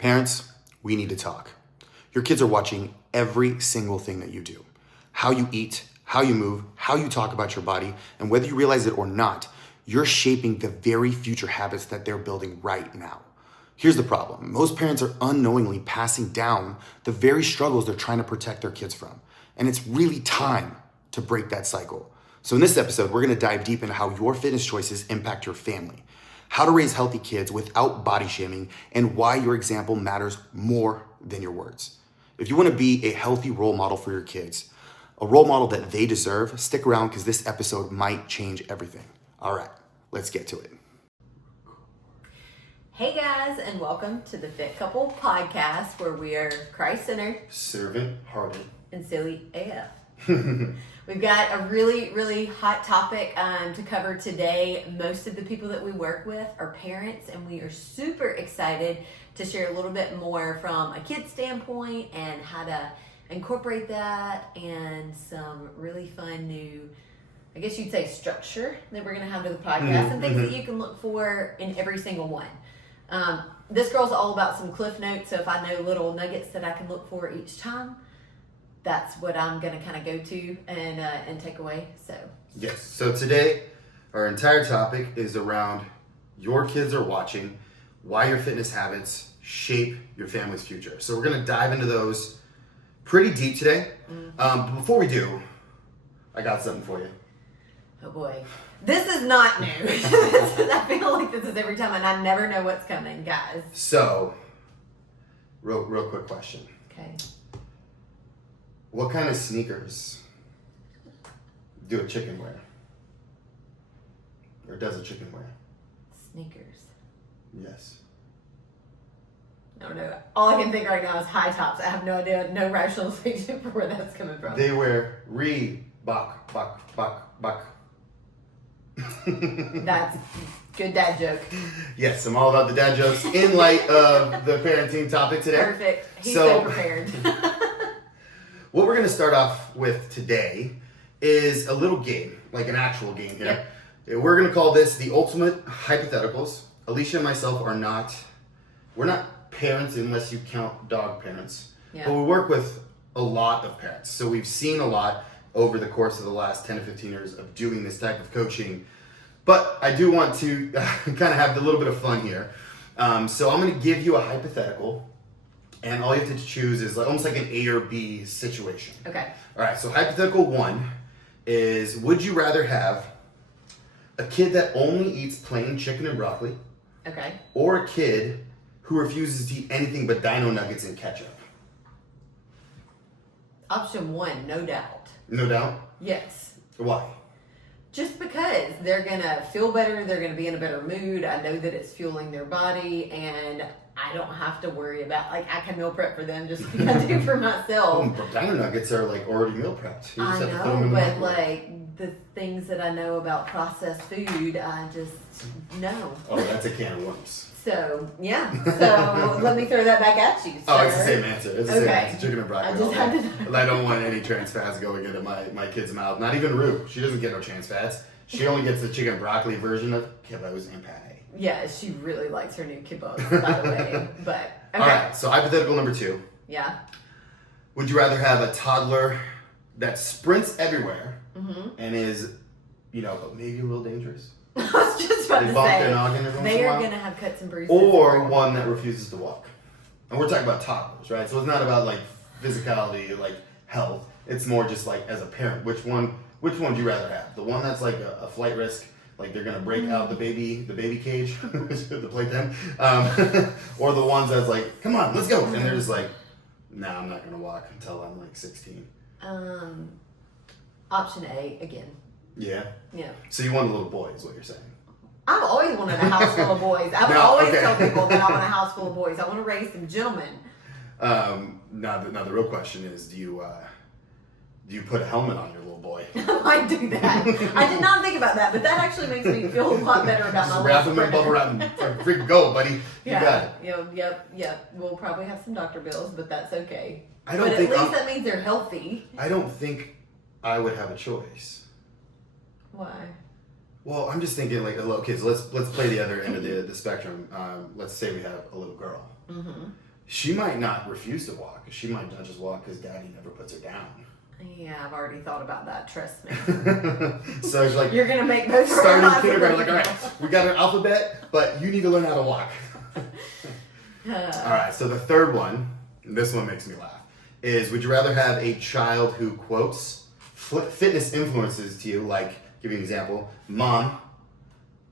Parents, we need to talk. Your kids are watching every single thing that you do. How you eat, how you move, how you talk about your body, and whether you realize it or not, you're shaping the very future habits that they're building right now. Here's the problem. Most parents are unknowingly passing down the very struggles they're trying to protect their kids from. And it's really time to break that cycle. So in this episode, we're gonna dive deep into how your fitness choices impact your family, how to raise healthy kids without body shaming, and why your example matters more than your words. If you wanna be a healthy role model for your kids, a role model that they deserve, stick around because this episode might change everything. All right, let's get to it. Hey guys, and welcome to the Fit Couple podcast, where we are Christ-centered, servant-hearted, and silly AF. We've got a really hot topic to cover today. Most of the people that we work with are parents, and we are super excited to share a little bit more from a kid's standpoint and how to incorporate that, and some really fun new, I guess you'd say, structure that we're going to have to the podcast, and things that you can look for in every single one. This girl's all about some cliff notes, so if I know little nuggets that I can look for each time, that's what I'm going to kind of go to and take away. So yes. So today, our entire topic is around your kids are watching, why your fitness habits shape your family's future. So we're going to dive into those pretty deep today. But before we do, I got something for you. Oh boy. This is not new. I feel like this is every time, and I never know what's coming, guys. So, real quick question. Okay. What kind of sneakers do a chicken wear? Or does a chicken wear? Sneakers. Yes. I don't know. All I can think right now is high tops. I have no idea, no rationalization for where that's coming from. They wear Reebok, buck. That's good dad joke. Yes, I'm all about the dad jokes in light of the parenting topic today. Perfect. He's so prepared. What we're going to start off with today is a little game, like an actual game here. Yep. We're going to call this the ultimate hypotheticals. Alicia and myself we're not parents unless you count dog parents. Yeah. But we work with a lot of parents. So we've seen a lot over the course of the last 10 to 15 years of doing this type of coaching. But I do want to kind of have a little bit of fun here. So I'm going to give you a hypothetical, and all you have to choose is almost like an A or B situation. Okay. All right, so hypothetical one is, would you rather have a kid that only eats plain chicken and broccoli? Okay. Or a kid who refuses to eat anything but dino nuggets and ketchup? Option one, no doubt. No doubt? Yes. Why? Just because they're going to feel better, they're going to be in a better mood. I know that it's fueling their body, and I don't have to worry about, I can meal prep for them just like I do for myself. Dino nuggets are already meal prepped. You just I have to throw them in know, but the things that I know about processed food, I just know. Oh, that's a can of worms. So, yeah. So, let me throw that back at you, sir. Oh, it's the same answer. It's the same answer. Chicken and broccoli. I just had to know. I don't want any trans fats going into my kid's mouth. Not even Rue. She doesn't get no trans fats. She only gets the chicken and broccoli version of kibbos and pate. Yeah, she really likes her new kibbos, by the way. But, okay. All right, so hypothetical number 2. Yeah. Would you rather have a toddler that sprints everywhere and is, maybe a little dangerous? I was just about to say, they are going to have cuts and bruises. Or one that refuses to walk. And we're talking about toddlers, right? So it's not about physicality, health. It's more just as a parent, which one would you rather have? The one that's a flight risk, they're going to break out the baby cage, the playpen, or the ones that's come on, let's go. And they're just nah, I'm not going to walk until I'm 16. Option A again. Yeah? Yeah. So you want a little boy is what you're saying? I've always wanted a house full of boys. I would always tell people that I want a house full of boys. I want to raise some gentlemen. Now the real question is, do you put a helmet on your little boy? I might do that. I did not think about that, but that actually makes me feel a lot better about my life. Wrap him in bubble wrap and freaking go, buddy. You got it. Yep. We'll probably have some doctor bills, but that's okay. But at least that means they're healthy. I don't think I would have a choice. Why? Well, I'm just thinking okay, so let's play the other end of the spectrum. Let's say we have a little girl. She might not refuse to walk. She might not just walk because daddy never puts her down. Yeah, I've already thought about that. Trust me. So it's like you're gonna make most starting kindergarten. Like, all right, we got an alphabet, but you need to learn how to walk. All right. So the third one, this one makes me laugh, is: would you rather have a child who quotes fitness influences to you, like, give you an example, Mom,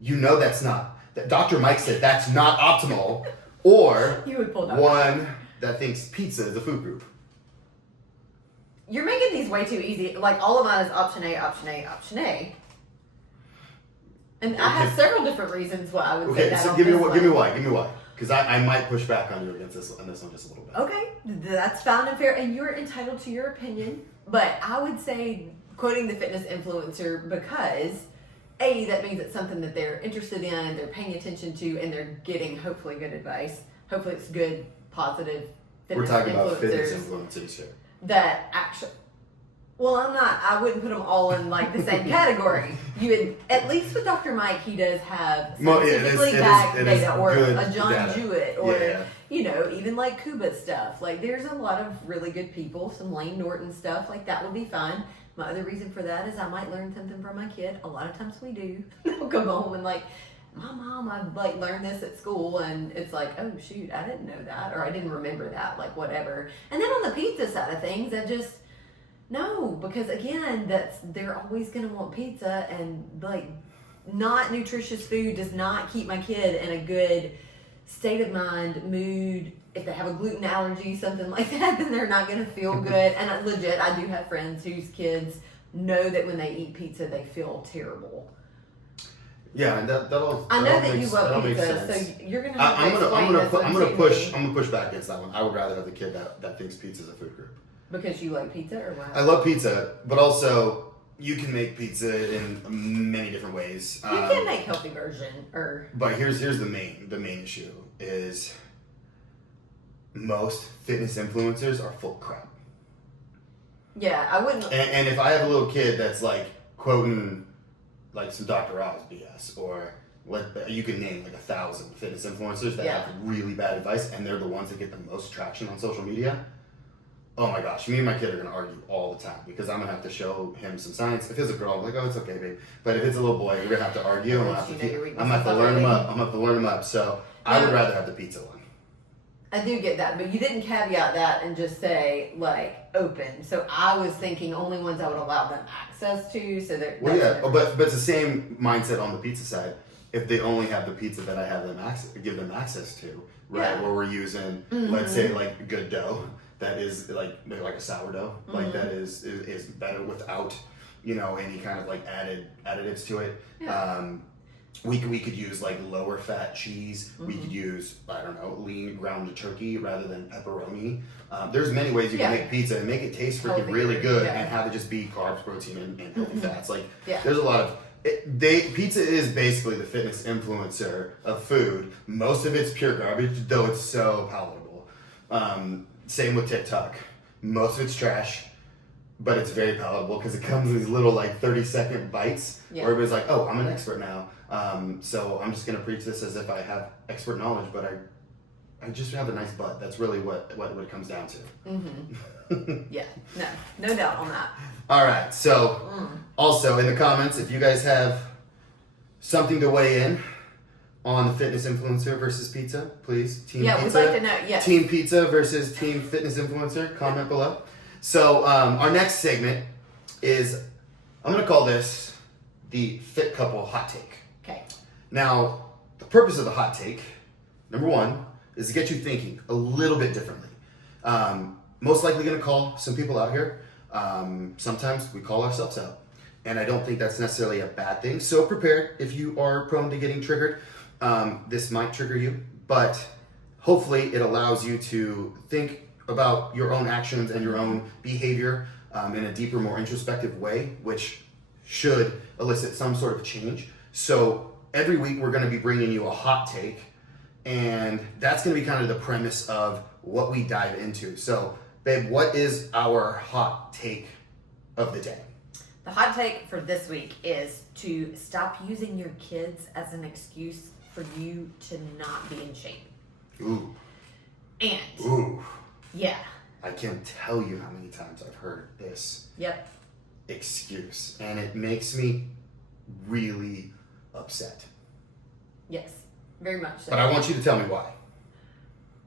you know that Dr. Mike said that's not optimal, or you would pull that one that thinks pizza is a food group? You're making these way too easy. Like, all of mine is option A, option A, option A. And I have several different reasons why I would say that. Okay, so give me why. Because I might push back on you against this one just a little bit. Okay, that's fine and fair, and you're entitled to your opinion. But I would say quoting the fitness influencer because, A, that means it's something that they're interested in, they're paying attention to, and they're getting hopefully good advice. Hopefully it's good, positive fitness influencers. We're talking about fitness influencers here. That actually, well, I wouldn't put them all in like the same category. You would, at least with Dr. Mike, he does have scientifically backed data, or a John Jewett, or you know, even like Kuba stuff. Like, there's a lot of really good people, some Lane Norton stuff, like that would be fun. My other reason for that is I might learn something from my kid. A lot of times we do. They'll come home and like, my mom, I like learned this at school, and it's like, oh shoot, I didn't know that, or I didn't remember that, like whatever. And then on the pizza side of things, I just no, because again, they're always gonna want pizza, and like, not nutritious food does not keep my kid in a good state of mind, mood. If they have a gluten allergy, something like that, then they're not gonna feel good. And I do have friends whose kids know that when they eat pizza, they feel terrible. Yeah, and that all. I know that you love pizza, so you're gonna have to explain this one to me. I'm gonna push back against that one. I would rather have the kid that thinks pizza is a food group. Because you like pizza, or why? I love pizza, but also you can make pizza in many different ways. You can make healthy version, or. But here's the main issue is most fitness influencers are full of crap. Yeah, I wouldn't. And if I have a little kid that's like quoting like some Dr. Oz BS, or you can name like 1,000 fitness influencers that have really bad advice, and they're the ones that get the most traction on social media. Oh my gosh, me and my kid are gonna argue all the time because I'm gonna have to show him some science. If it's a girl, I'm like, oh, it's okay, babe. But if it's a little boy, we're gonna have to argue. I'm gonna have to learn him up. So I would rather have the pizza one. I do get that, but you didn't caveat that and just say like open. So I was thinking only ones I would allow them access to. So that. Well, yeah, but it's the same mindset on the pizza side. If they only have the pizza that I have them give them access to, right? Where we're using, let's say, like good dough. That is like a sourdough, like that is better without, you know, any kind of like additives to it. Yeah. We could use like lower fat cheese. We could use, I don't know, lean ground turkey rather than pepperoni. There's many ways you can make pizza and make it taste freaking really good and have it just be carbs, protein, and healthy fats. Like there's a lot of pizza is basically the fitness influencer of food. Most of it's pure garbage, though it's so palatable. Same with TikTok. Most of it's trash, but it's very palatable because it comes in these little like 30-second bites where everybody's like, oh, I'm an expert now. So I'm just going to preach this as if I have expert knowledge, but I just have a nice butt. That's really what it comes down to. Mm-hmm. Yeah, no doubt on that. All right. So also in the comments, if you guys have something to weigh in on the fitness influencer versus pizza, please. Team pizza. We'd like to know. Yes. Team pizza versus team fitness influencer. Comment below. So our next segment is, I'm going to call this the Fit Couple Hot Take. Okay. Now, the purpose of the hot take, number one, is to get you thinking a little bit differently. Most likely going to call some people out here. Sometimes we call ourselves out. And I don't think that's necessarily a bad thing. So prepare if you are prone to getting triggered. This might trigger you, but hopefully it allows you to think about your own actions and your own behavior in a deeper, more introspective way, which should elicit some sort of change. So every week we're going to be bringing you a hot take, and that's going to be kind of the premise of what we dive into. So, babe, what is our hot take of the day? The hot take for this week is to stop using your kids as an excuse for you to not be in shape. Ooh. And. Ooh. Yeah. I can't tell you how many times I've heard this excuse. And it makes me really upset. Yes. Very much so. But I want you to tell me why.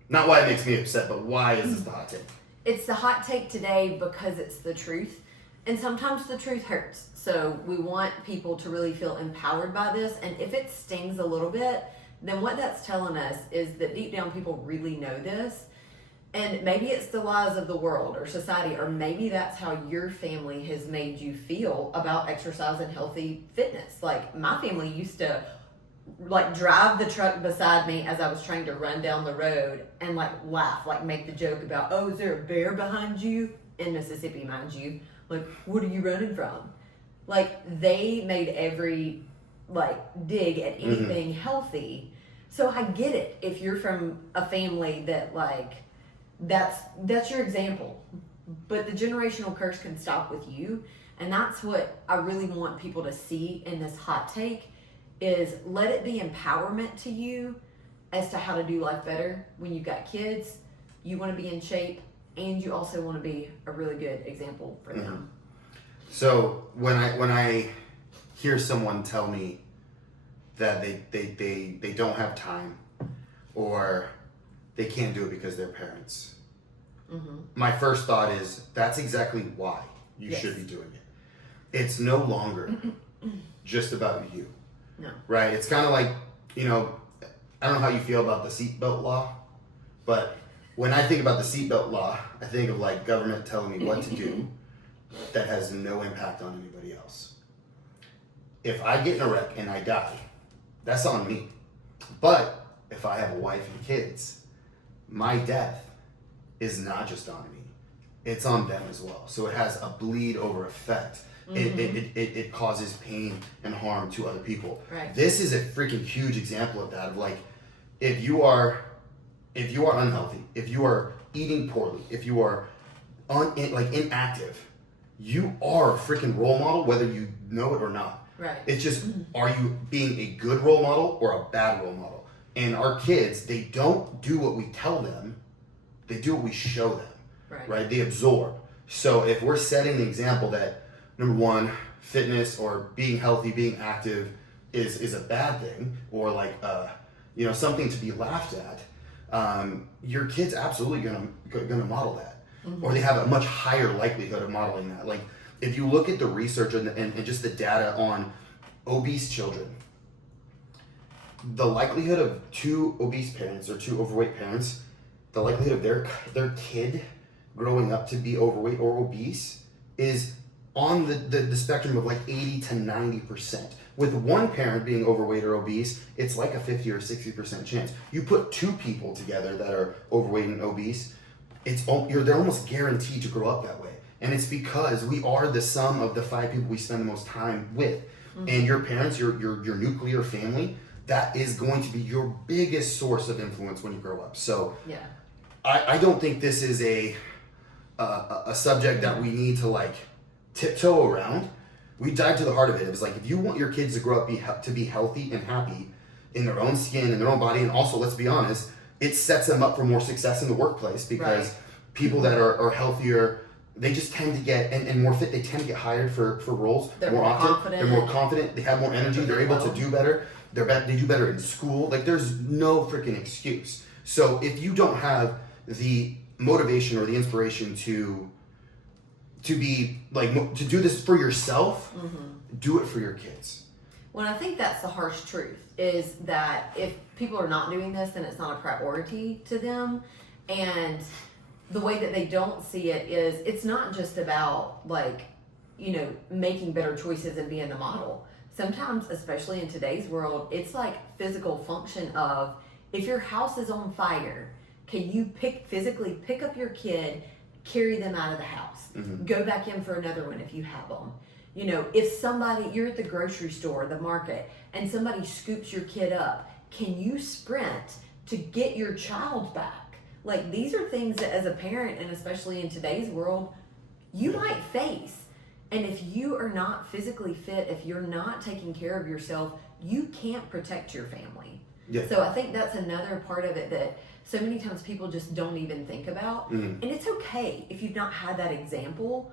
Not why it makes me upset, but why is this the hot take? It's the hot take today because it's the truth. And sometimes the truth hurts. So we want people to really feel empowered by this. And if it stings a little bit, then what that's telling us is that deep down people really know this. And maybe it's the lies of the world or society, or maybe that's how your family has made you feel about exercise and healthy fitness. Like my family used to like drive the truck beside me as I was trying to run down the road and like laugh, like make the joke about, oh, is there a bear behind you? In Mississippi, mind you. Like, what are you running from? Like they made every like dig at anything healthy. So I get it if you're from a family that like that's your example. But the generational curse can stop with you. And that's what I really want people to see in this hot take is let it be empowerment to you as to how to do life better when you've got kids. You want to be in shape and you also want to be a really good example for them. So when I hear someone tell me that they don't have time or they can't do it because they're parents, my first thought is that's exactly why you should be doing it. It's no longer just about you. No. Right? It's kind of like, I don't know how you feel about the seatbelt law, but when I think about the seatbelt law, I think of like government telling me what to do that has no impact on anybody else. If I get in a wreck and I die, that's on me. But if I have a wife and kids, my death is not just on me. It's on them as well. So it has a bleed over effect. It causes pain and harm to other people. Right. This is a freaking huge example of that. Of like, if you are unhealthy, if you are eating poorly, if you are inactive, you are a freaking role model, whether you know it or not. Right. It's just, are you being a good role model or a bad role model? And our kids, they don't do what we tell them, they do what we show them. Right? They absorb. So if we're setting the example that, number one, fitness or being healthy, being active is a bad thing, or like something to be laughed at, your kid's absolutely gonna model that, or they have a much higher likelihood of modeling that. Like if you look at the research and just the data on obese children, the likelihood of two obese parents or two overweight parents, the likelihood of their kid growing up to be overweight or obese is on the spectrum of like 80 to 90%. With one parent being overweight or obese, it's like a 50 or 60% chance. You put two people together that are overweight and obese, they're almost guaranteed to grow up that way. And it's because we are the sum of the 5 people we spend the most time with. And your parents, your nuclear family, that is going to be your biggest source of influence when you grow up. So I don't think this is a subject that we need to like tiptoe around. We dive to the heart of it. It was like, if you want your kids to grow up to be healthy and happy in their own skin, in their own body, and also, let's be honest, it sets them up for more success in the workplace because people that are healthier, they just tend to get, and more fit, they tend to get hired for roles more often. Confident. They're more confident. They have more energy. They're able to do better. They do better in school. Like, there's no freaking excuse. So if you don't have the motivation or the inspiration to be like, to do this for yourself, do it for your kids. Well, I think that's the harsh truth, is that if people are not doing this, then it's not a priority to them. And the way that they don't see it is, it's not just about like, making better choices and being the model. Sometimes, especially in today's world, it's like physical function of, if your house is on fire, can you physically pick up your kid, carry them out of the house, go back in for another one if you have them. If you're at the grocery store, the market, and somebody scoops your kid up, can you sprint to get your child back? Like, these are things that as a parent, and especially in today's world, you might face. And if you are not physically fit, if you're not taking care of yourself, you can't protect your family. Yeah. So I think that's another part of it so many times people just don't even think about. And it's okay if you've not had that example.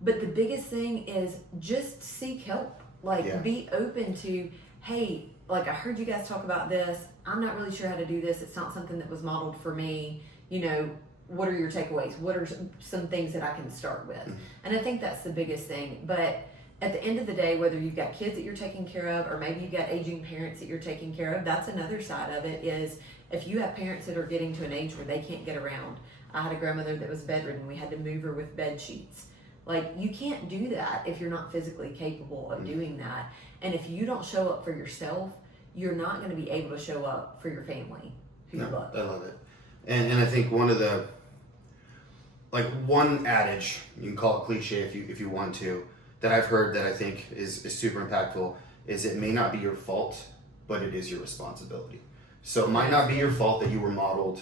But the biggest thing is just seek help. Like, be open to, hey, like, I heard you guys talk about this. I'm not really sure how to do this. It's not something that was modeled for me. You know, what are your takeaways? What are some things that I can start with? And I think that's the biggest thing. But at the end of the day, whether you've got kids that you're taking care of, or maybe you've got aging parents that you're taking care of, that's another side of it. Is if you have parents that are getting to an age where they can't get around. I had a grandmother that was bedridden. We had to move her with bed sheets. Like, you can't do that if you're not physically capable of doing that. And if you don't show up for yourself, you're not going to be able to show up for your family who you love. I love it. And I think one of the, like, one adage, you can call it cliche if you want to, that I've heard that I think is super impactful is, it may not be your fault, but it is your responsibility. So it might not be your fault that you were modeled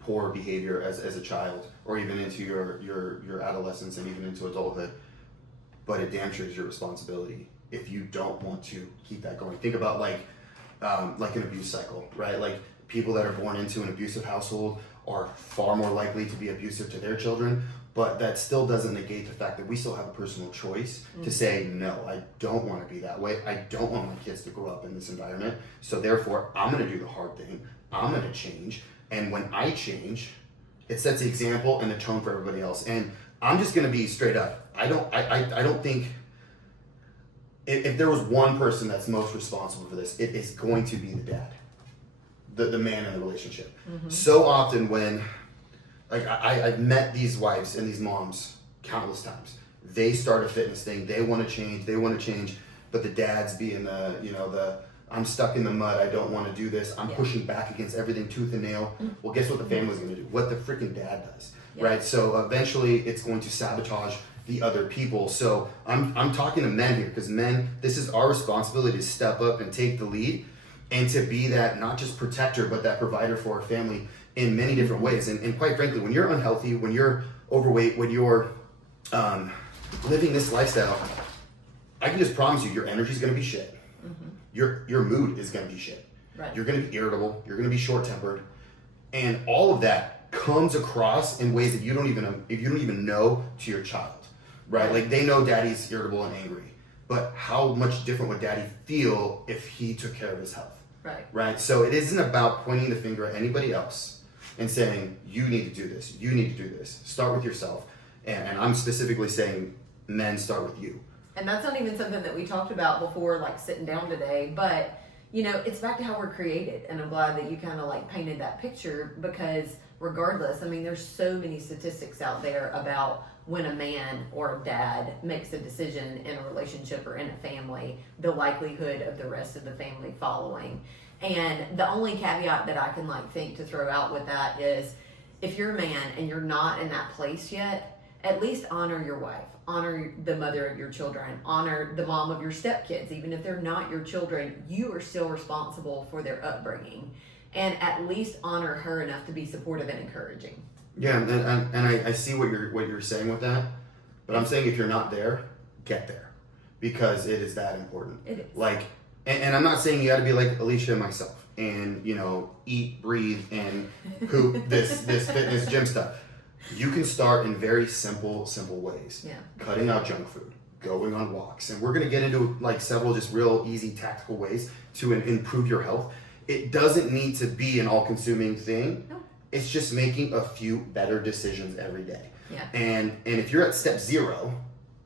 poor behavior as a child, or even into your adolescence and even into adulthood, but it damn sure is your responsibility if you don't want to keep that going. Think about like an abuse cycle, right? Like, people that are born into an abusive household are far more likely to be abusive to their children, but that still doesn't negate the fact that we still have a personal choice to say, no, I don't want to be that way. I don't want my kids to grow up in this environment. So therefore, I'm going to do the hard thing. I'm going to change. And when I change, it sets the example and the tone for everybody else. And I'm just going to be straight up. I don't think, if there was one person that's most responsible for this, it is going to be the dad, the man in the relationship. So often when, like, I've met these wives and these moms countless times. They start a fitness thing. They want to change, but the dad's being the I'm stuck in the mud. I don't want to do this. I'm pushing back against everything tooth and nail. Well, guess what the family's going to do? What the freaking dad does, right? So eventually it's going to sabotage the other people. So I'm talking to men here, because men, this is our responsibility to step up and take the lead, and to be that, not just protector, but that provider for our family in many different ways. And quite frankly, when you're unhealthy, when you're overweight, when you're living this lifestyle, I can just promise you, your energy's going to be shit. Your mood is going to be shit. Right. You're going to be irritable. You're going to be short-tempered, and all of that comes across in ways that you don't even know to your child, right? Like, they know daddy's irritable and angry, but how much different would daddy feel if he took care of his health? Right. So it isn't about pointing the finger at anybody else and saying, you need to do this. You need to do this. Start with yourself. And I'm specifically saying, men, start with you. And that's not even something that we talked about before, like, sitting down today, but, you know, it's back to how we're created. And I'm glad that you kind of, like, painted that picture, because regardless, I mean, there's so many statistics out there about when a man or a dad makes a decision in a relationship or in a family, the likelihood of the rest of the family following. And the only caveat that I can, like, think to throw out with that is, if you're a man and you're not in that place yet, at least honor your wife, honor the mother of your children, honor the mom of your stepkids. Even if they're not your children, you are still responsible for their upbringing, and at least honor her enough to be supportive and encouraging. Yeah, and I see what you're saying with that, but I'm saying, if you're not there, get there, because it is that important. It is. Like, and I'm not saying you got to be like Alicia and myself, and, you know, eat, breathe, and poop this fitness gym stuff. You can start in very simple ways. Yeah. Cutting out junk food, going on walks, and we're going to get into, like, several just real easy tactical ways to improve your health. It doesn't need to be an all-consuming thing. No. It's just making a few better decisions every day. Yeah. And if you're at step 0,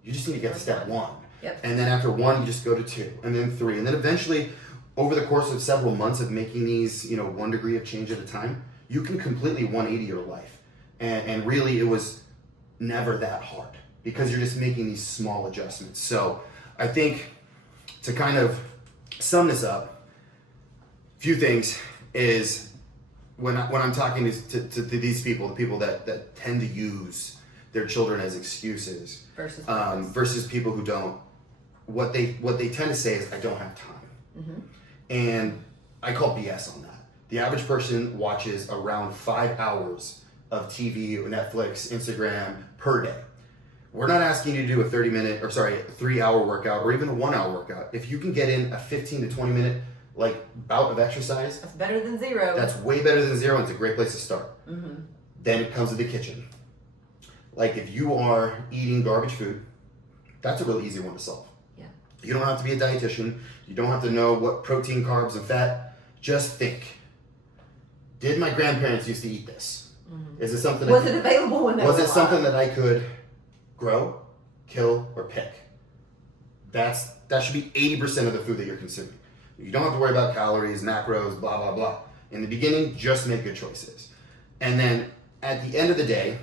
you just need to get to step 1. Yep. And then after 1, you just go to 2, and then 3, and then eventually, over the course of several months of making these, 1 degree of change at a time, you can completely 180 your life. And really, it was never that hard, because you're just making these small adjustments. So I think, to kind of sum this up, a few things is, when I'm talking to these people, the people that tend to use their children as excuses versus people who don't, what they tend to say is, I don't have time. And I call BS on that. The average person watches around 5 hours of TV or Netflix, Instagram per day. We're not asking you to do a 3-hour workout, or even a 1-hour workout. If you can get in a 15 to 20 minute bout of exercise. That's better than zero. That's way better than zero, and it's a great place to start. Mm-hmm. Then it comes to the kitchen. Like if you are eating garbage food, that's a really easy one to solve. Yeah. You don't have to be a dietitian. You don't have to know what protein, carbs, and fat. Just think. Did my grandparents used to eat this? Mm-hmm. Is it something? Was it available when they were alive? Was it something that I could grow, kill, or pick? That should be 80% of the food that you're consuming. You don't have to worry about calories, macros, blah, blah, blah. In the beginning, just make good choices. And then at the end of the day,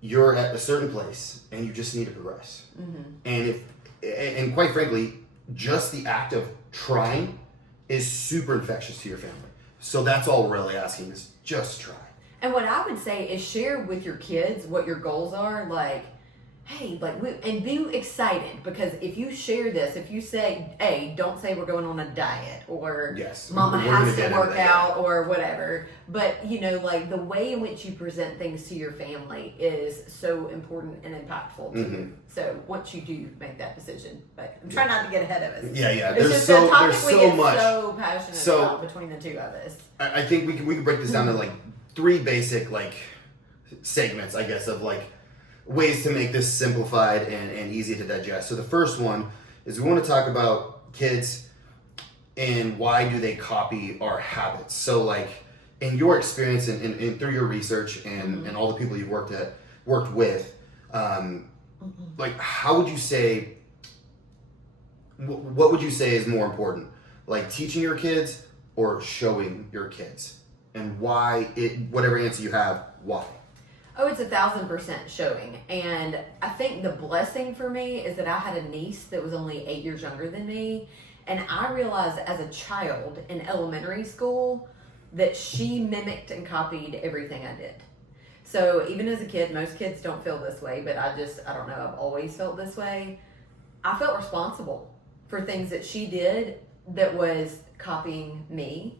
you're at a certain place and you just need to progress. Mm-hmm. And quite frankly, just the act of trying is super infectious to your family. So that's all we're really asking is just try. And what I would say is share with your kids what your goals are. Like, hey, and be excited, because if you share this, if you say, hey, don't say we're going on a diet, or yes, mama has to work out, or whatever, but the way in which you present things to your family is so important and impactful to you. So once you do make that decision, but I'm trying not to get ahead of us. Yeah. It's just a topic we get so passionate about between the two of us. I think we can break this down to three basic segments, I guess, of ways to make this simplified and easy to digest. So the first one is we want to talk about kids and why do they copy our habits. So in your experience and through your research and all the people you've worked with, how would you say, what would you say is more important? Teaching your kids or showing your kids? And why, whatever answer you have, why? Oh, it's 1,000% showing. And I think the blessing for me is that I had a niece that was only 8 years younger than me. And I realized as a child in elementary school that she mimicked and copied everything I did. So even as a kid, most kids don't feel this way, but I don't know, I've always felt this way. I felt responsible for things that she did that was copying me.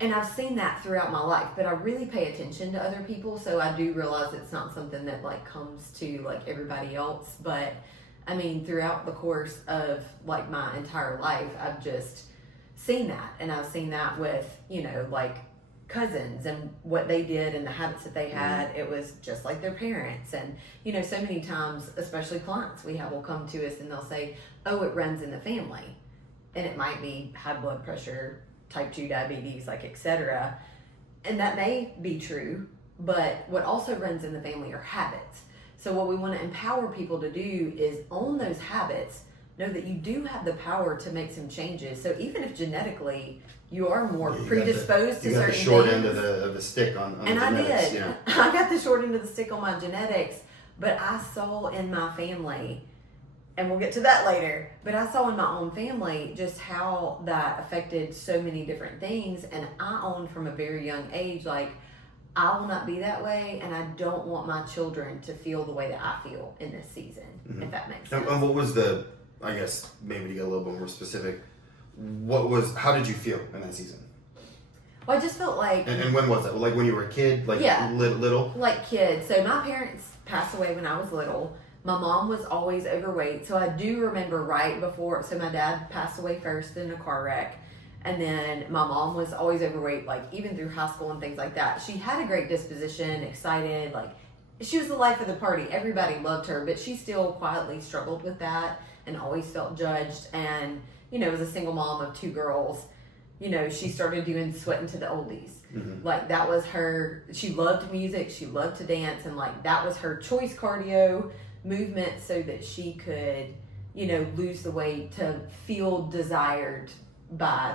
And I've seen that throughout my life, but I really pay attention to other people, so I do realize it's not something that comes to everybody else. But I mean, throughout the course of my entire life, I've just seen that, and I've seen that with cousins and what they did and the habits that they had. It was just like their parents, and so many times, especially clients we have will come to us and they'll say, "Oh, it runs in the family," and it might be high blood pressure, type 2 diabetes, etc. And that may be true, but what also runs in the family are habits. So what we want to empower people to do is own those habits, know that you do have the power to make some changes. So even if genetically you are more predisposed to certain things. You got the short end of the stick on and genetics. I did. Yeah. I got the short end of the stick on my genetics, but I saw in my family, and we'll get to that later, but I saw in my own family just how that affected so many different things. And I owned from a very young age, I will not be that way, and I don't want my children to feel the way that I feel in this season, if that makes sense. And what was I guess, maybe to get a little bit more specific, how did you feel in that season? Well, I just felt And when was that? When you were a kid? Little? Kids. So my parents passed away when I was little. My mom was always overweight, so I do remember right before, so my dad passed away first in a car wreck, and then my mom was always overweight, even through high school and things like that. She had a great disposition, excited, she was the life of the party. Everybody loved her, but she still quietly struggled with that and always felt judged. And, as a single mom of 2 girls, she started doing Sweating to the Oldies. That was her, she loved music, she loved to dance, and that was her choice cardio movement so that she could, lose the weight to feel desired by,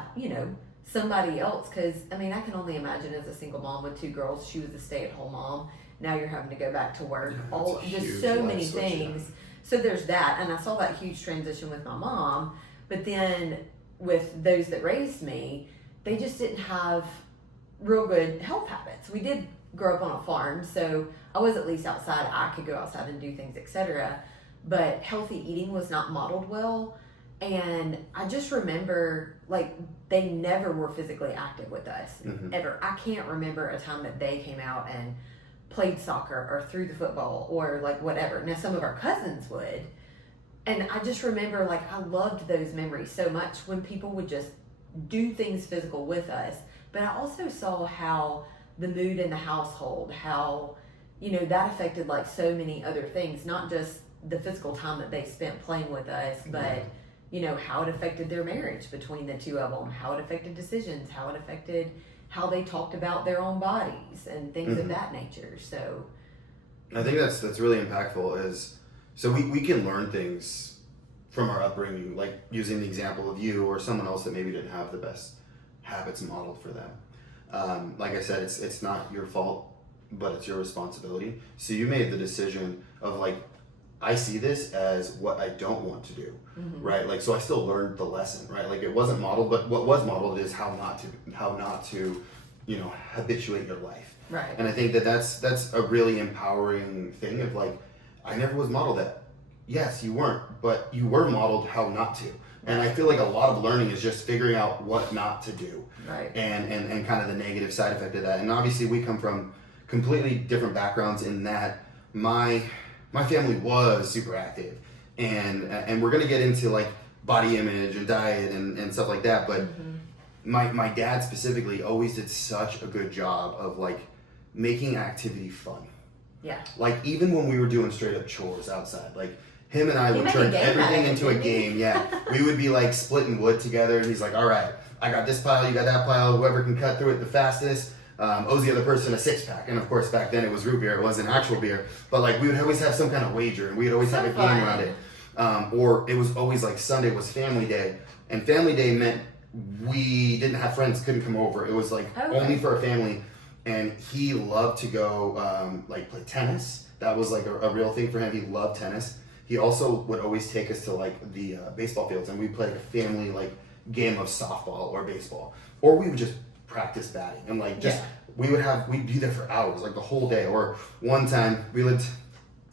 somebody else. Because, I mean, I can only imagine as a single mom with 2 girls, she was a stay-at-home mom. Now you're having to go back to work. Just so many things. So there's that. And I saw that huge transition with my mom. But then with those that raised me, they just didn't have real good health habits. We did grow up on a farm, so I was at least outside. I could go outside and do things, etc. But healthy eating was not modeled well. And I just remember, they never were physically active with us, ever. I can't remember a time that they came out and played soccer or threw the football or whatever. Now, some of our cousins would. And I just remember, I loved those memories so much when people would just do things physical with us, but I also saw how the mood in the household, how, that affected like so many other things, not just the physical time that they spent playing with us, but how it affected their marriage between the two of them, how it affected decisions, how it affected how they talked about their own bodies and things of that nature. So I think that's really impactful is, so we can learn things from our upbringing, like using the example of you or someone else that maybe didn't have the best habits modeled for them. Like I said, it's not your fault, but it's your responsibility. So you made the decision of like, I see this as what I don't want to do, right? Like, so I still learned the lesson, right? Like it wasn't modeled, but what was modeled is how not to, habituate your life. right. And I think that's a really empowering thing of like, I never was modeled that. Yes, you weren't, but you were modeled how not to. And I feel like a lot of learning is just figuring out what not to do. Right. And kind of the negative side effect of that. And obviously we come from completely different backgrounds in that my family was super active, and we're gonna get into like body image and diet and stuff like that. But my dad specifically always did such a good job of like making activity fun. Yeah. Like even when we were doing straight up chores outside, like him and I He would made a turn game everything out of it, into a didn't he? game. Yeah, we would be like splitting wood together, and he's like, "All right, I got this pile, you got that pile. Whoever can cut through it the fastest." Owes the other person a 6-pack, and of course back then it was root beer, it wasn't actual beer, but like we would always have some kind of wager, and we'd always have a game fun. around it. Or it was always like Sunday was family day, and family day meant we didn't have friends, couldn't come over. It was like only for our family, and he loved to go like play tennis. That was like a real thing for him. He loved tennis. He also would always take us to like the baseball fields, and we'd play like a family like game of softball or baseball, or we would just practice batting and like just we'd be there for hours, like the whole day. Or one time we lived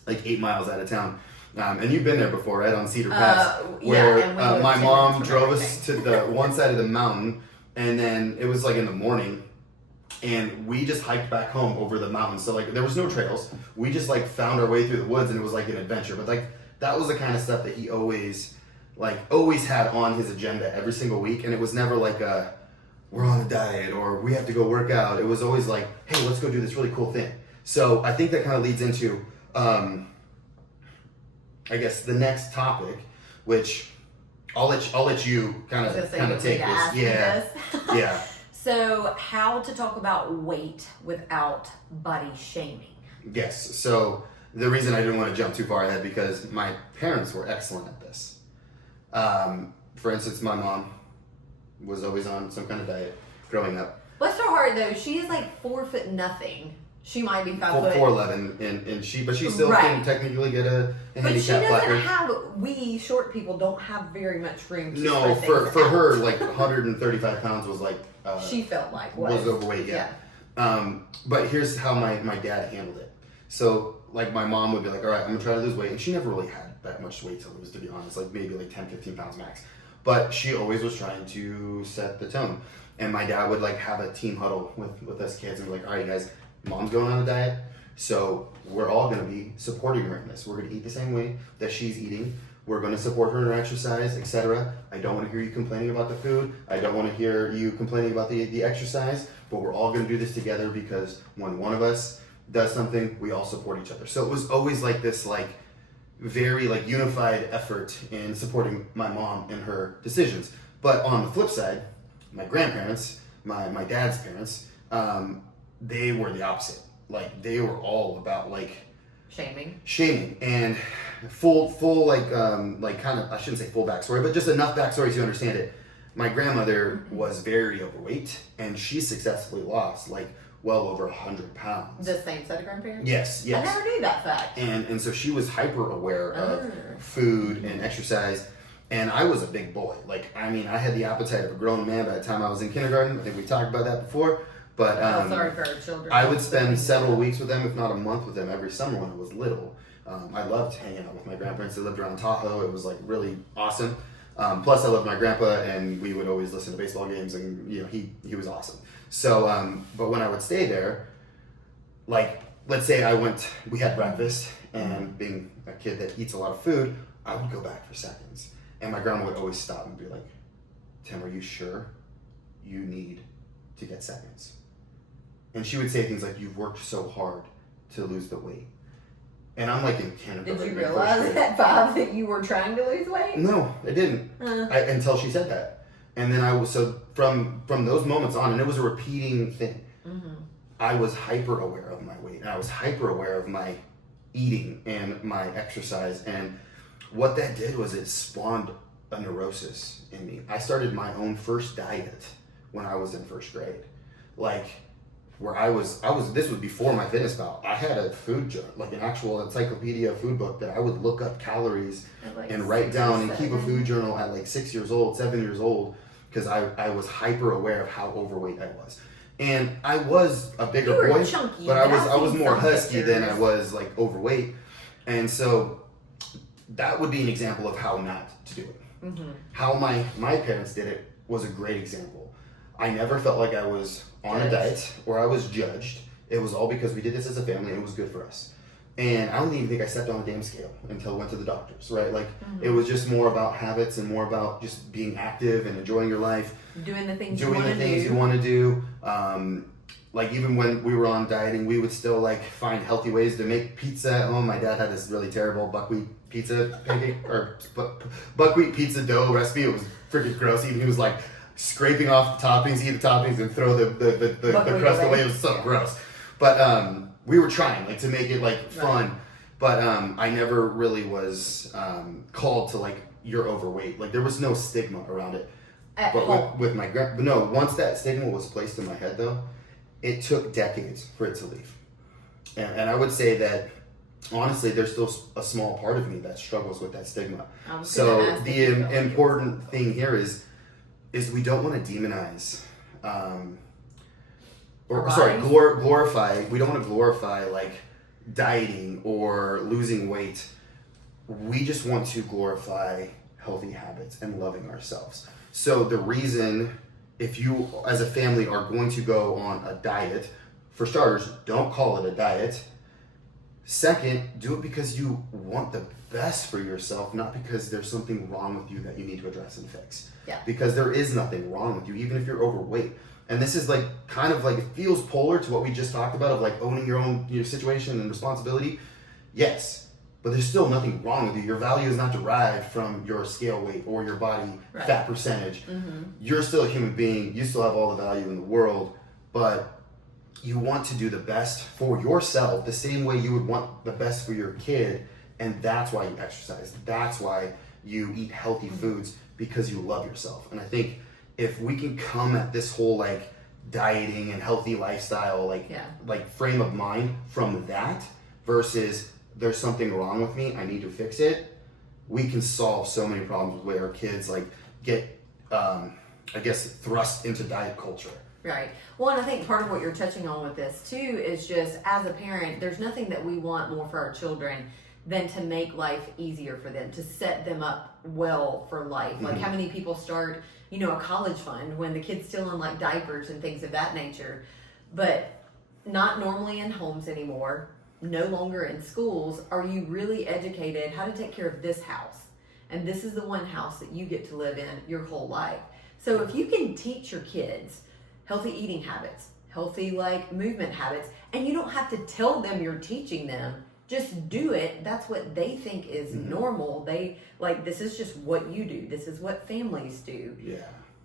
like 8 miles out of town, and you've been there before, right, on Cedar Pass, where my mom drove us to the one side of the mountain, and then it was like in the morning, and we just hiked back home over the mountain. So like there was no trails, we just like found our way through the woods, and it was like an adventure. But like that was the kind of stuff that he always had on his agenda every single week, and it was never like we're on a diet or we have to go work out. It was always like, hey, let's go do this really cool thing. So I think that kind of leads into, I guess, the next topic, which I'll let you kind of take this. Yeah. So how to talk about weight without body shaming. Yes. So the reason I didn't want to jump too far ahead, because my parents were excellent at this. For instance, my mom was always on some kind of diet growing up. Bless her heart, though, she is like 4 foot nothing. She might be 5 foot. 4'11", and she still can technically get a handicap placard. We short people don't have very much room to No, spread for things her, out. like 135 pounds was like she felt like was overweight. Yeah. But here's how my dad handled it. So like my mom would be like, all right, I'm gonna try to lose weight, and she never really had that much weight to lose, to be honest, like maybe like 10-15 pounds max. But she always was trying to set the tone. And my dad would like have a team huddle with us kids and be like, all right, guys, mom's going on a diet, so we're all going to be supporting her in this. We're going to eat the same way that she's eating. We're going to support her in her exercise, etc. I don't want to hear you complaining about the food. I don't want to hear you complaining about the exercise, but we're all going to do this together, because when one of us does something, we all support each other. So it was always like this like very like unified effort in supporting my mom in her decisions. But on the flip side, my grandparents, my dad's parents, they were the opposite. Like they were all about like shaming and full like kind of, I shouldn't say full backstory, but just enough backstory to understand it. My grandmother was very overweight, and she successfully lost like well over 100 pounds. The same set of grandparents? Yes. I never knew that fact. And so she was hyper aware of food and exercise. And I was a big boy. Like, I mean, I had the appetite of a grown man by the time I was in kindergarten. I think we talked about that before. But sorry for our children. I would spend several weeks with them, if not a month with them, every summer when I was little. I loved hanging out with my grandparents. They lived around Tahoe. It was like really awesome. Plus, I loved my grandpa, and we would always listen to baseball games, and he was awesome. So, but when I would stay there, like, let's say we had breakfast, and being a kid that eats a lot of food, I would go back for seconds. And my grandma would always stop and be like, Tim, are you sure? you need to get seconds. And she would say things like, you've worked so hard to lose the weight. And I'm like in kindergarten. Did you realize at 5 that you were trying to lose weight? No, I didn't. Until she said that. And then I was, so from those moments on, and it was a repeating thing, I was hyper aware of my weight. And I was hyper aware of my eating and my exercise. And what that did was it spawned a neurosis in me. I started my own first diet when I was in first grade. Like, where I was, this was before my fitness pal. I had a food journal, like an actual encyclopedia food book that I would look up calories and write down and keep a food journal at like 6 years old, 7 years old, because I was hyper aware of how overweight I was. And I was a bigger boy, chunky, but I was more husky than I was like overweight. And so that would be an example of how not to do it. How my parents did it was a great example. I never felt like I was on a diet or I was judged. It was all because we did this as a family and it was good for us. And I don't even think I stepped on a damn scale until I went to the doctors, right? Like, it was just more about habits and more about just being active and enjoying your life. Doing the things you want to do. Like, even when we were on dieting, we would still, like, find healthy ways to make pizza at home. My dad had this really terrible buckwheat pizza pancake, or buckwheat pizza dough recipe. It was freaking gross. Even he was, like, scraping off the toppings, eat the toppings, and throw the crust away. It was so gross. But we were trying, like, to make it, like, fun. But I never really was called to, like, you're overweight. Like, there was no stigma around it. With my once that stigma was placed in my head, though, it took decades for it to leave. And I would say that, honestly, there's still a small part of me that struggles with that stigma. So the important thing here is we don't want to demonize, glorify. We don't want to glorify, like, dieting or losing weight. We just want to glorify healthy habits and loving ourselves. So the reason, if you as a family are going to go on a diet, for starters, don't call it a diet. Second, do it because you want the best for yourself, not because there's something wrong with you that you need to address and fix. Yeah. Because there is nothing wrong with you, even if you're overweight. And this is like kind of like, it feels polar to what we just talked about of like owning your situation and responsibility. Yes. But there's still nothing wrong with you. Your value is not derived from your scale weight or your body fat percentage. You're still a human being. You still have all the value in the world, but you want to do the best for yourself the same way you would want the best for your kid. And that's why you exercise. That's why you eat healthy foods, because you love yourself. And I think if we can come at this whole like dieting and healthy lifestyle, like frame of mind from that versus there's something wrong with me, I need to fix it, we can solve so many problems where our kids like get, thrust into diet culture. Right. Well, and I think part of what you're touching on with this too is just, as a parent, there's nothing that we want more for our children than to make life easier for them, to set them up well for life. Like, how many people start, a college fund when the kid's still in like diapers and things of that nature, but not normally in homes anymore, no longer in schools. Are you really educated how to take care of this house? And this is the one house that you get to live in your whole life. So if you can teach your kids healthy eating habits, healthy like movement habits, and you don't have to tell them you're teaching them, just do it. That's what they think is normal. They like, this is just what you do. This is what families do. Yeah.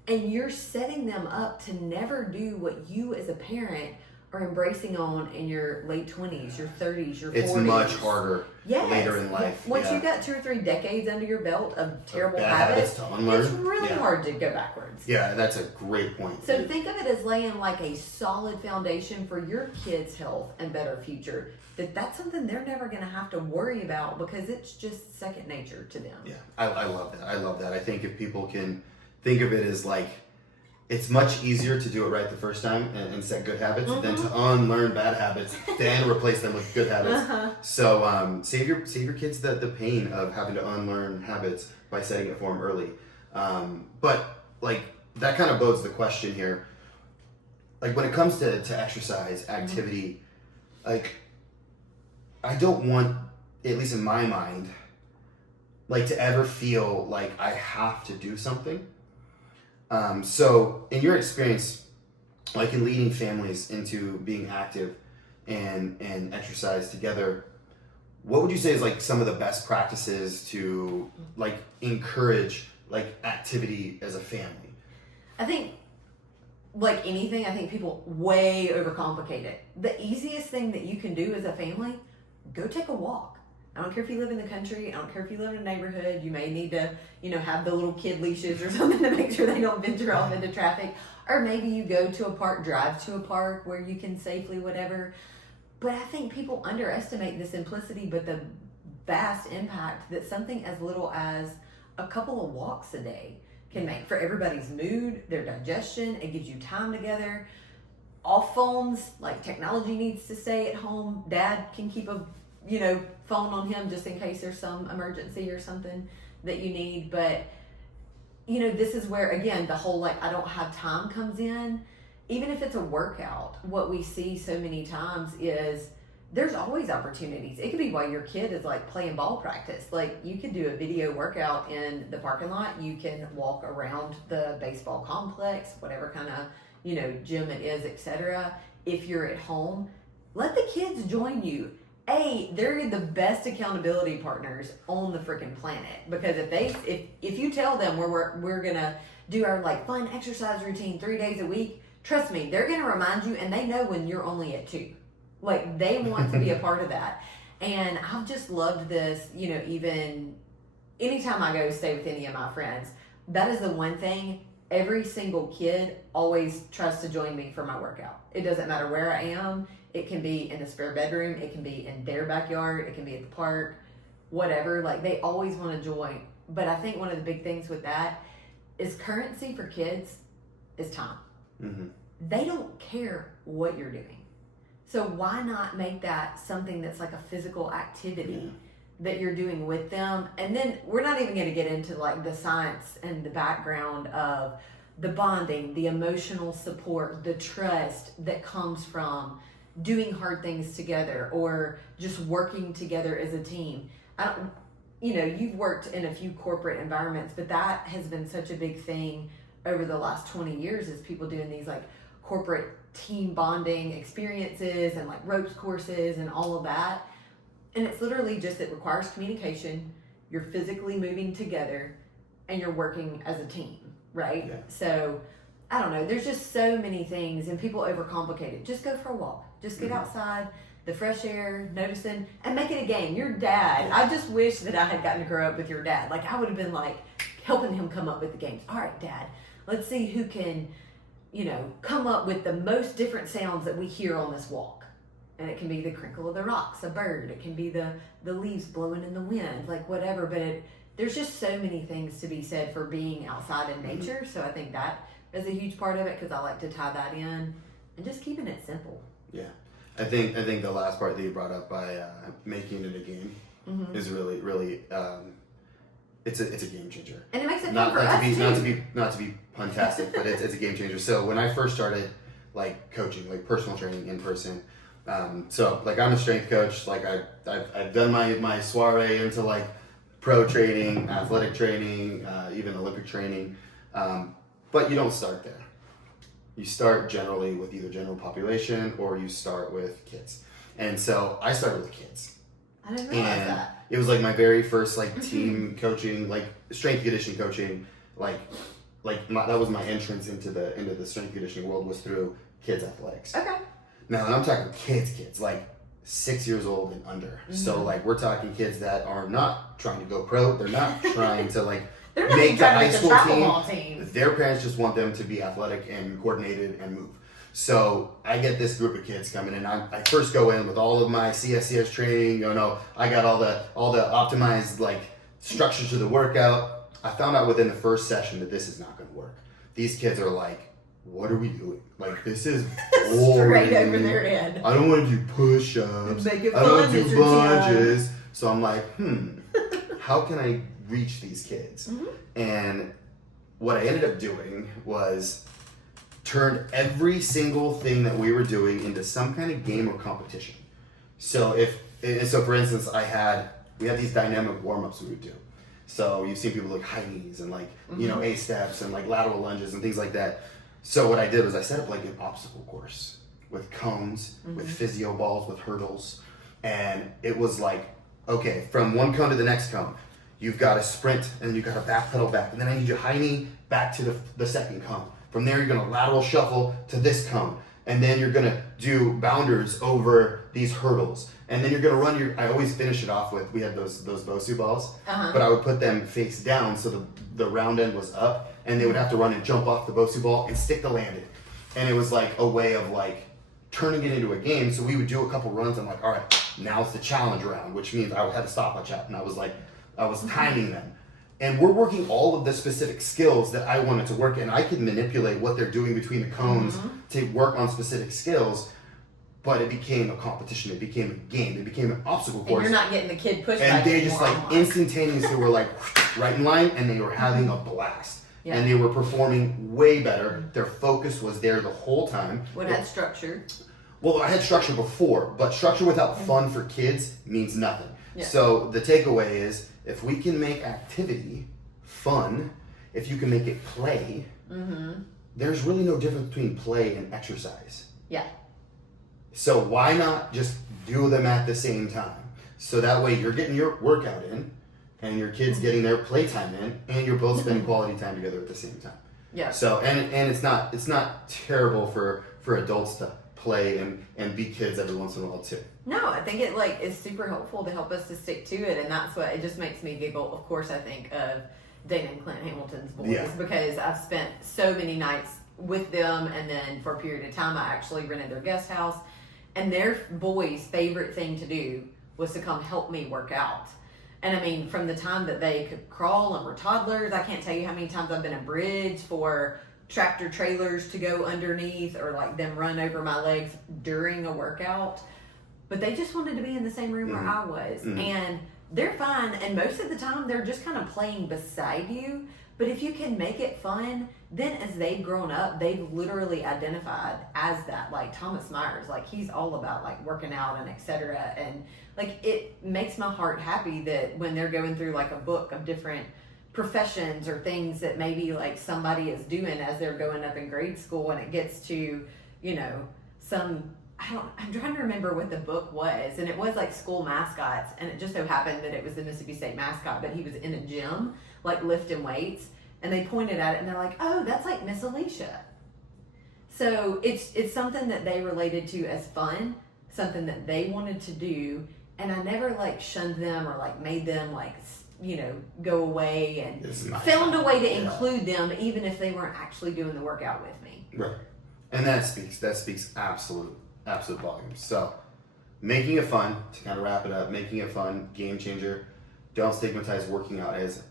And you're setting them up to never do what you as a parent are embracing on in your late 20s, your 30s, your 40s. It's much harder later in life. Once you've got 2 or 3 decades under your belt of terrible habits to unlearn, it's really hard to go backwards. Yeah, that's a great point. So think of it as laying like a solid foundation for your kids' health and better future. That's something they're never going to have to worry about because it's just second nature to them. Yeah, I love that. I love that. I think if people can think of it as like, it's much easier to do it right the first time and set good habits than to unlearn bad habits, then replace them with good habits. So save your kids the pain of having to unlearn habits by setting it for them early. But like that kind of bodes the question here. Like when it comes to exercise, activity, like I don't want, at least in my mind, like to ever feel like I have to do something. So in your experience, like in leading families into being active and exercise together, what would you say is like some of the best practices to like encourage like activity as a family? I think, like anything, I think people way overcomplicate it. The easiest thing that you can do as a family, go take a walk. I don't care if you live in the country. I don't care if you live in a neighborhood. You may need to, have the little kid leashes or something to make sure they don't venture off into traffic. Or maybe you go to a park, drive to a park where you can safely whatever. But I think people underestimate the simplicity, but the vast impact that something as little as a couple of walks a day can make for everybody's mood, their digestion. It gives you time together. Off phones, like technology needs to stay at home. Dad can keep a phone on him just in case there's some emergency or something that you need. But this is where, again, the whole I don't have time comes in. Even if it's a workout, what we see so many times is there's always opportunities. It could be while your kid is playing ball practice. You could do a video workout in the parking lot. You can walk around the baseball complex, whatever kind of, gym it is, etc. If you're at home, let the kids join you. They're the best accountability partners on the freaking planet, because if you tell them we're gonna do our fun exercise routine 3 days a week, trust me, they're gonna remind you, and they know when you're only at 2. They want to be a part of that. And I've just loved this, even anytime I go stay with any of my friends, that is the one thing. Every single kid always tries to join me for my workout. It doesn't matter where I am. It can be in the spare bedroom. It can be in their backyard. It can be at the park, whatever. They always want to join. But I think one of the big things with that is currency for kids is time. Mm-hmm. They don't care what you're doing. So why not make that something that's like a physical activity that you're doing with them? And then we're not even going to get into the science and the background of the bonding, the emotional support, the trust that comes from doing hard things together or just working together as a team. You've worked in a few corporate environments, but that has been such a big thing over the last 20 years is people doing these corporate team bonding experiences and ropes courses and all of that. And it's literally just, it requires communication. You're physically moving together and you're working as a team, right? Yeah. So I don't know. There's just so many things and people overcomplicate it. Just go for a walk. Just get outside, the fresh air, noticing, and make it a game. Your dad, I just wish that I had gotten to grow up with your dad. I would have been helping him come up with the games. All right, Dad, let's see who can, come up with the most different sounds that we hear on this walk. And it can be the crinkle of the rocks, a bird. It can be the leaves blowing in the wind, whatever. But there's just so many things to be said for being outside in nature. So I think that is a huge part of it, because I like to tie that in and just keeping it simple. Yeah, I think the last part that you brought up by making it a game is really, really it's a game changer. And it makes it fun for us too. Not to be puntastic, but it's a game changer. So when I first started coaching, personal training in person, so I'm a strength coach. I've done my soiree into pro training, athletic training, even Olympic training, but you don't start there. You start generally with either general population or you start with kids. And so I started with kids. I didn't realize that. It was my very first team coaching, strength conditioning coaching, that was my entrance into the strength conditioning world was through kids athletics. Okay. Now, and I'm talking kids, 6 years old and under. Mm-hmm. So we're talking kids that are not trying to go pro. They're not trying to they're not make the high the school team. Their parents just want them to be athletic and coordinated and move. So I get this group of kids coming in. I first go in with all of my CSCS training. I got all the optimized structure to the workout. I found out within the first session that this is not going to work. These kids are what are we doing? This is boring. Straight over their head. I don't want to do push-ups. Make it I don't want to fun, do Mr. lunges. So I'm how can I reach these kids? Mm-hmm. And what I ended up doing was turned every single thing that we were doing into some kind of game or competition. So for instance, we had these dynamic warm-ups we would do. So you've seen people like high knees and like, you know, A steps and like lateral lunges and things like that. So what I did was I set up like an obstacle course with cones, with physio balls, with hurdles. And it was like, okay, from one cone to the next cone, you've got to sprint and then you've got to back pedal back. And then I need your high knee back to the second cone. From there, you're going to lateral shuffle to this cone. And then you're going to do bounders over these hurdles. And then you're going to run I always finish it off with, we had those Bosu balls, but I would put them face down so the round end was up, and they would have to run and jump off the Bosu ball and stick the landing. And it was like a way of like turning it into a game. So we would do a couple runs. I'm like, all right, now it's the challenge round, which means I had a stopwatch out, and I was timing them. And we're working all of the specific skills that I wanted to work in. I could manipulate what they're doing between the cones to work on specific skills, but it became a competition. It became a game. It became an obstacle course. And you're not getting the kid pushed and back they just like online. instantaneously were like right in line, and they were having a blast. Yeah. And they were performing way better. Their focus was there the whole time. What had structure? Well, I had structure before, but structure without fun for kids means nothing. Yeah. So the takeaway is, if we can make activity fun, if you can make it play, there's really no difference between play and exercise. Yeah. So why not just do them at the same time? So that way you're getting your workout in, and your kid's getting their playtime in, and you're both spending quality time together at the same time. Yeah. So and it's not terrible for adults to play and be kids every once in a while too. No, I think it like is super helpful to help us to stick to it, and that's what it just makes me giggle. Of course, I think of Dana and Clint Hamilton's boys because I've spent so many nights with them, and then for a period of time, I actually rented their guest house, and their boys' favorite thing to do was to come help me work out. And I mean, from the time that they could crawl and were toddlers, I can't tell you how many times I've been a bridge for tractor trailers to go underneath, or like them run over my legs during a workout. But they just wanted to be in the same room where I was. And they're fine. And most of the time, they're just kind of playing beside you. But if you can make it fun, then as they've grown up, they've literally identified as that. Like Thomas Myers, like he's all about like working out and etc. And like it makes my heart happy that when they're going through like a book of different professions or things that maybe like somebody is doing as they're going up in grade school, and it gets to, you know, I'm trying to remember what the book was, and it was like school mascots, and it just so happened that it was the Mississippi State mascot, but he was in a gym like lifting weights, and they pointed at it and they're like, oh, that's like Miss Alicia. So it's something that they related to as fun, something that they wanted to do, and I never like shunned them or like made them like, you know, go away, and found a way to include them even if they weren't actually doing the workout with me. Right. And that speaks absolute volumes. So making it fun, to kind of wrap it up, making it fun, game changer. Don't stigmatize working out as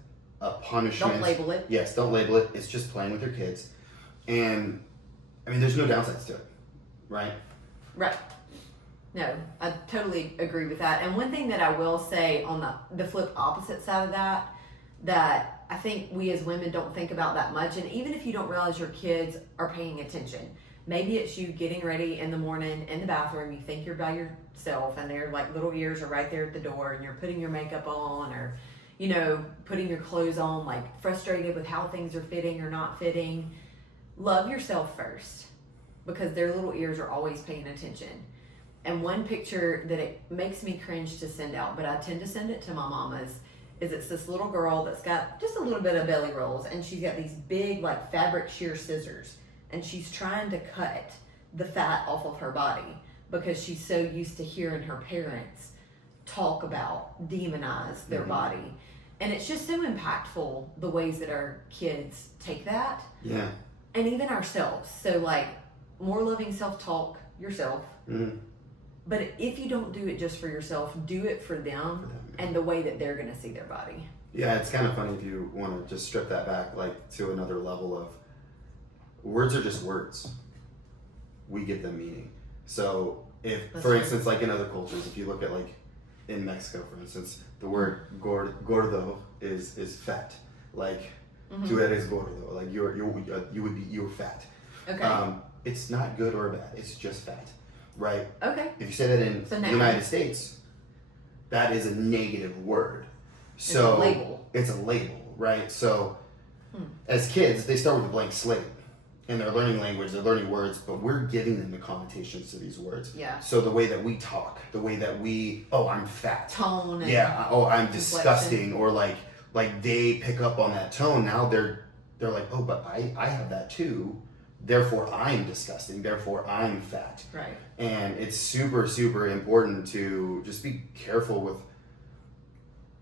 a punishment. Don't label it. Yes, don't label it. It's just playing with your kids. And I mean, there's no downsides to it, right? Right. No, I totally agree with that. And one thing that I will say on the flip opposite side of that I think we as women don't think about that much. And even if you don't realize your kids are paying attention, maybe it's you getting ready in the morning in the bathroom, you think you're by yourself, and their like little ears are right there at the door, and you're putting your makeup on, or, you know, putting your clothes on, like frustrated with how things are fitting or not fitting. Love yourself first, because their little ears are always paying attention. And one picture that it makes me cringe to send out, but I tend to send it to my mamas, is it's this little girl that's got just a little bit of belly rolls, and she's got these big like fabric shear scissors, and she's trying to cut the fat off of her body because she's so used to hearing her parents talk about, demonize their body. And it's just so impactful the ways that our kids take that. Yeah. And even ourselves. So like more loving self-talk yourself. But if you don't do it just for yourself, do it for them and the way that they're going to see their body. Yeah, it's kind of funny if you want to just strip that back like to another level of words are just words. We give them meaning. So if, that's for instance, like in other cultures, if you look at like in Mexico, for instance, the word gordo is fat. Like, tú eres gordo. Like you're fat. Okay. It's not good or bad. It's just fat. Right? Okay. If you say that in the United States, that is a negative word. So it's a label. It's a label, right? So as kids, they start with a blank slate. And they're learning language, they're learning words, but we're giving them the connotations to these words. Yeah. So the way that we talk, the way that I'm fat. Tone. And I'm disgusting. Or like they pick up on that tone. Now they're like, oh, but I have that too. Therefore, I'm disgusting. Therefore, I'm fat. Right. And it's super, super important to just be careful with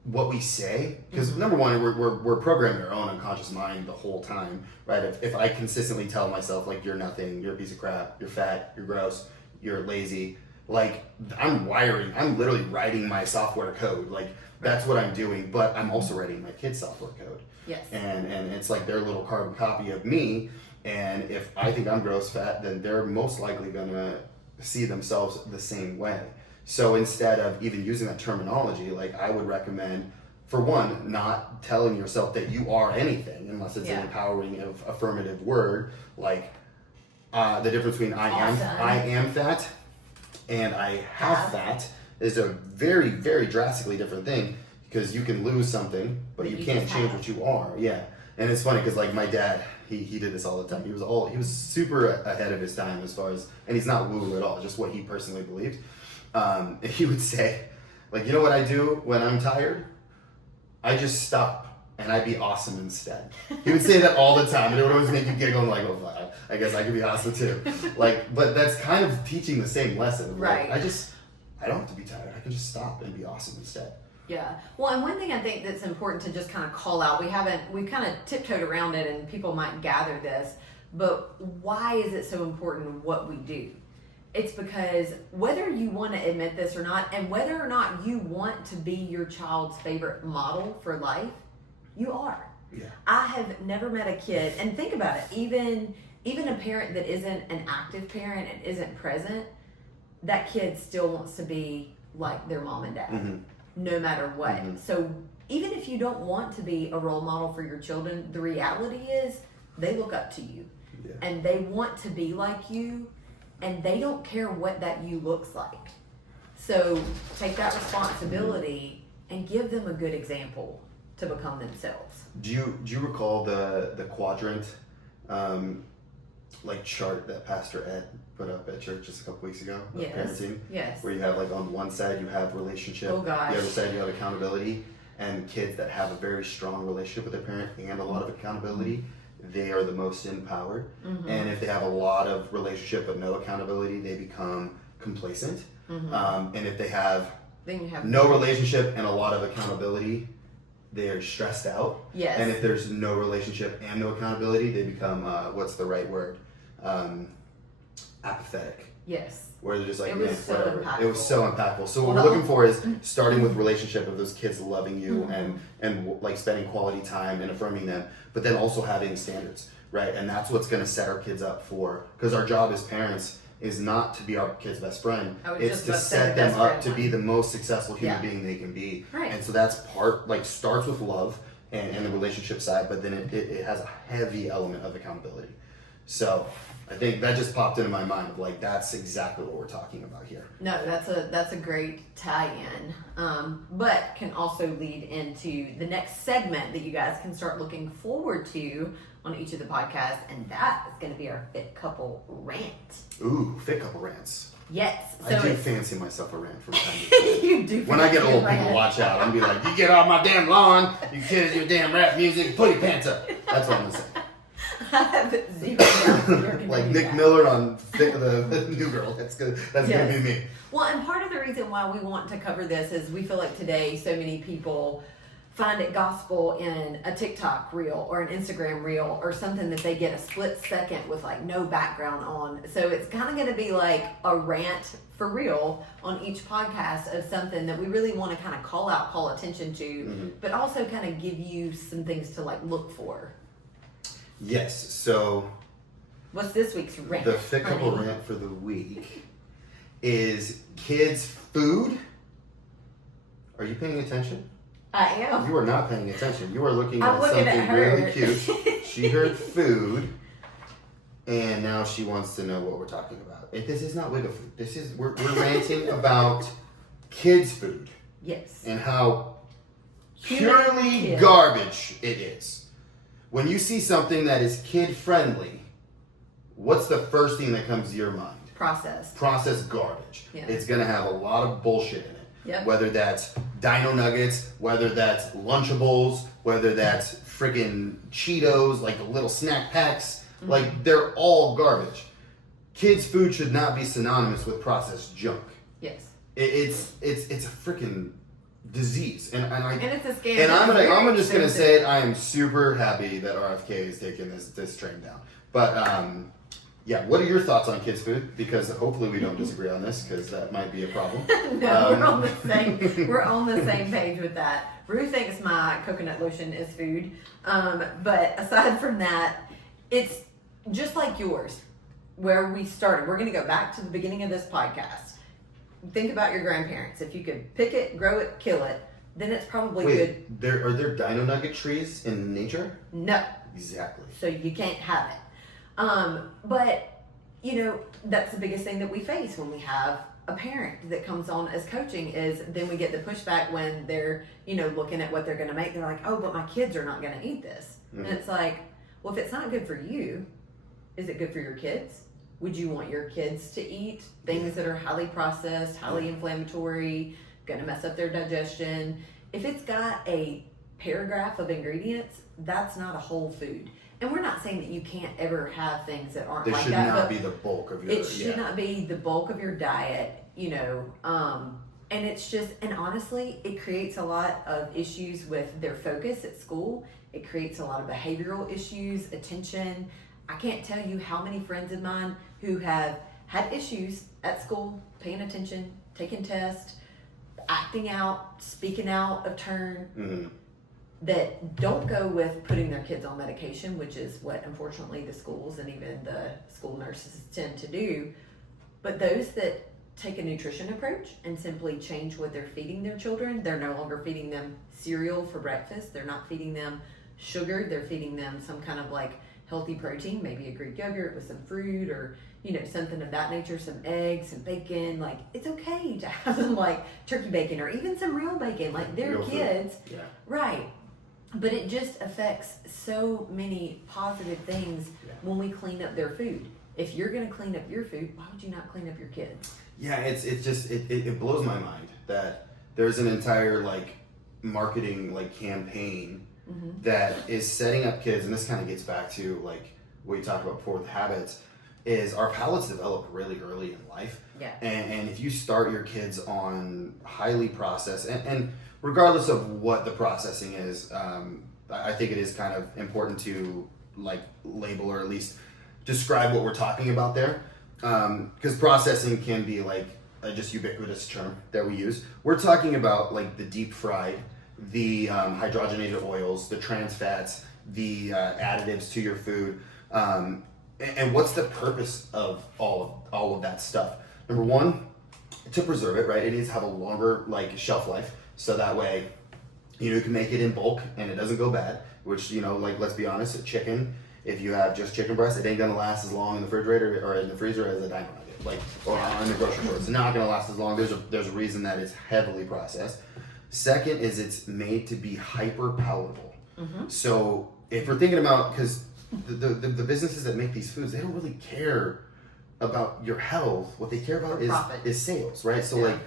what we say, because number one, we're programming our own unconscious mind the whole time, right? If I consistently tell myself like you're nothing, you're a piece of crap, you're fat, you're gross, you're lazy, like I'm literally writing my software code, like that's what I'm doing, but I'm also writing my kids' software code. Yes. And it's like their little carbon copy of me, and if I think I'm gross fat, then they're most likely gonna see themselves the same way. So instead of even using that terminology, like I would recommend, for one, not telling yourself that you are anything unless it's an empowering affirmative word, like the difference between I am fat and I have fat is a very, very drastically different thing, because you can lose something, but you can't change what you are. Yeah. And it's funny because like my dad, he did this all the time. He was super ahead of his time as far as, and he's not woo at all, just what he personally believed. He would say, like, you know what I do when I'm tired? I just stop and I be awesome instead. He would say that all the time, and it would always make you giggle. I'm like, oh, I guess I could be awesome too. Like, but that's kind of teaching the same lesson. Right. Like, I don't have to be tired. I can just stop and be awesome instead. Yeah. Well, and one thing I think that's important to just kind of call out, we've kind of tiptoed around it and people might gather this, but why is it so important what we do? It's because whether you want to admit this or not, and whether or not you want to be your child's favorite model for life, you are. Yeah. I have never met a kid, and think about it, even a parent that isn't an active parent and isn't present, that kid still wants to be like their mom and dad, no matter what. So even if you don't want to be a role model for your children, the reality is they look up to you and they want to be like you. And they don't care what that you looks like. So take that responsibility and give them a good example to become themselves. Do you recall the quadrant like chart that Pastor Ed put up at church just a couple weeks ago? Yes. Parenting, yes. Where you have like on one side you have relationship, Oh gosh. the other side you have accountability, and kids that have a very strong relationship with their parent and a lot of accountability, they are the most empowered. And if they have a lot of relationship but no accountability, they become complacent. And if they have no relationship and a lot of accountability, they're stressed out. Yes. And if there's no relationship and no accountability, they become what's the right word? Apathetic. Yes. Where they're just like, It was so impactful. It was so impactful. So what we're looking for is starting with relationship of those kids loving you and like spending quality time and affirming them, but then also having standards, right? And that's what's going to set our kids up for, because our job as parents is not to be our kid's best friend. It's to set them up to be the most successful human being they can be. Right. And so that's starts with love and the relationship side, but then it has a heavy element of accountability. So I think that just popped into my mind of like, that's exactly what we're talking about here. No, that's a great tie-in, but can also lead into the next segment that you guys can start looking forward to on each of the podcasts, and that is going to be our Fit Couple Rant. Ooh, Fit Couple Rants. Yes. So I do fancy myself a rant from time to time. You do. When I get old, people watch out. I'm gonna be like, you get off my damn lawn, you kids, your damn rap music, put your pants up. That's what I'm gonna say. I have zero doubts you're gonna Like do Nick that. Miller on the New Girl. That's gonna be me. Well, and part of the reason why we want to cover this is we feel like today so many people find it gospel in a TikTok reel or an Instagram reel or something that they get a split second with like no background on. So it's kind of going to be like a rant for real on each podcast of something that we really want to kind of call attention to, but also kind of give you some things to like look for. Yes. So what's this week's rant? The Fit Couple rant for the week is kids' food. Are you paying attention? I am. You are not paying attention. You are looking I'm at looking something at her. really cute. She heard food, and now she wants to know what we're talking about. This is not wiggle food. This is we're ranting about kids' food. Yes. And how purely kid. garbage it is. When you see something that is kid friendly, what's the first thing that comes to your mind? Processed garbage. Yeah. It's gonna have a lot of bullshit in it. Yep. Whether that's Dino Nuggets, whether that's Lunchables, whether that's freaking Cheetos, like the little snack packs, like they're all garbage. Kids' food should not be synonymous with processed junk. Yes. It's a freaking disease, and it's a scam. And I'm just gonna say it. I am super happy that RFK is taking this train down. But yeah, what are your thoughts on kids' food? Because hopefully we don't disagree on this, because that might be a problem. No, we're on the same page with that. Rue thinks my coconut lotion is food, but aside from that, it's just like yours, where we started. We're going to go back to the beginning of this podcast. Think about your grandparents. If you could pick it, grow it, kill it, then it's probably good. Are there Dino Nugget trees in nature? No. Exactly. So you can't have it. But, you know, that's the biggest thing that we face when we have a parent that comes on as coaching is then we get the pushback when they're, you know, looking at what they're going to make. They're like, oh, but my kids are not going to eat this. And it's like, well, if it's not good for you, is it good for your kids? Would you want your kids to eat things that are highly processed, highly inflammatory, going to mess up their digestion? If it's got a paragraph of ingredients, that's not a whole food. And we're not saying that you can't ever have things that aren't like that. It should not be the bulk of your. It should not be the bulk of your diet, you know. And it's just, and honestly, it creates a lot of issues with their focus at school. It creates a lot of behavioral issues, attention. I can't tell you how many friends of mine who have had issues at school, paying attention, taking tests, acting out, speaking out of turn, that don't go with putting their kids on medication, which is what unfortunately the schools and even the school nurses tend to do. But those that take a nutrition approach and simply change what they're feeding their children, they're no longer feeding them cereal for breakfast, they're not feeding them sugar, they're feeding them some kind of like healthy protein, maybe a Greek yogurt with some fruit or, you know, something of that nature, some eggs, some bacon. Like, it's okay to have some like turkey bacon or even some real bacon, like they're real kids. Yeah. Right. But it just affects so many positive things when we clean up their food. If you're going to clean up your food, why would you not clean up your kids? Yeah, it blows my mind that there's an entire like marketing like campaign that is setting up kids, and this kind of gets back to like what you talked about before with habits, is our palates develop really early in life. Yeah. And if you start your kids on highly processed, and regardless of what the processing is, I think it is kind of important to like label or at least describe what we're talking about there. Because processing can be like a just ubiquitous term that we use. We're talking about like the deep fried, the hydrogenated oils, the trans fats, the additives to your food. And what's the purpose of all of that stuff? Number one, to preserve it, right? It needs to have a longer like shelf life, so that way, you know, you can make it in bulk and it doesn't go bad. Which, you know, like let's be honest, a chicken, if you have just chicken breast, it ain't gonna last as long in the refrigerator or in the freezer as a Dino Nugget, like or in the grocery store. It's not gonna last as long. There's a reason that it's heavily processed. Second is it's made to be hyper palatable. So if we're thinking about, because the businesses that make these foods, they don't really care about your health. What they care about is sales, right? So like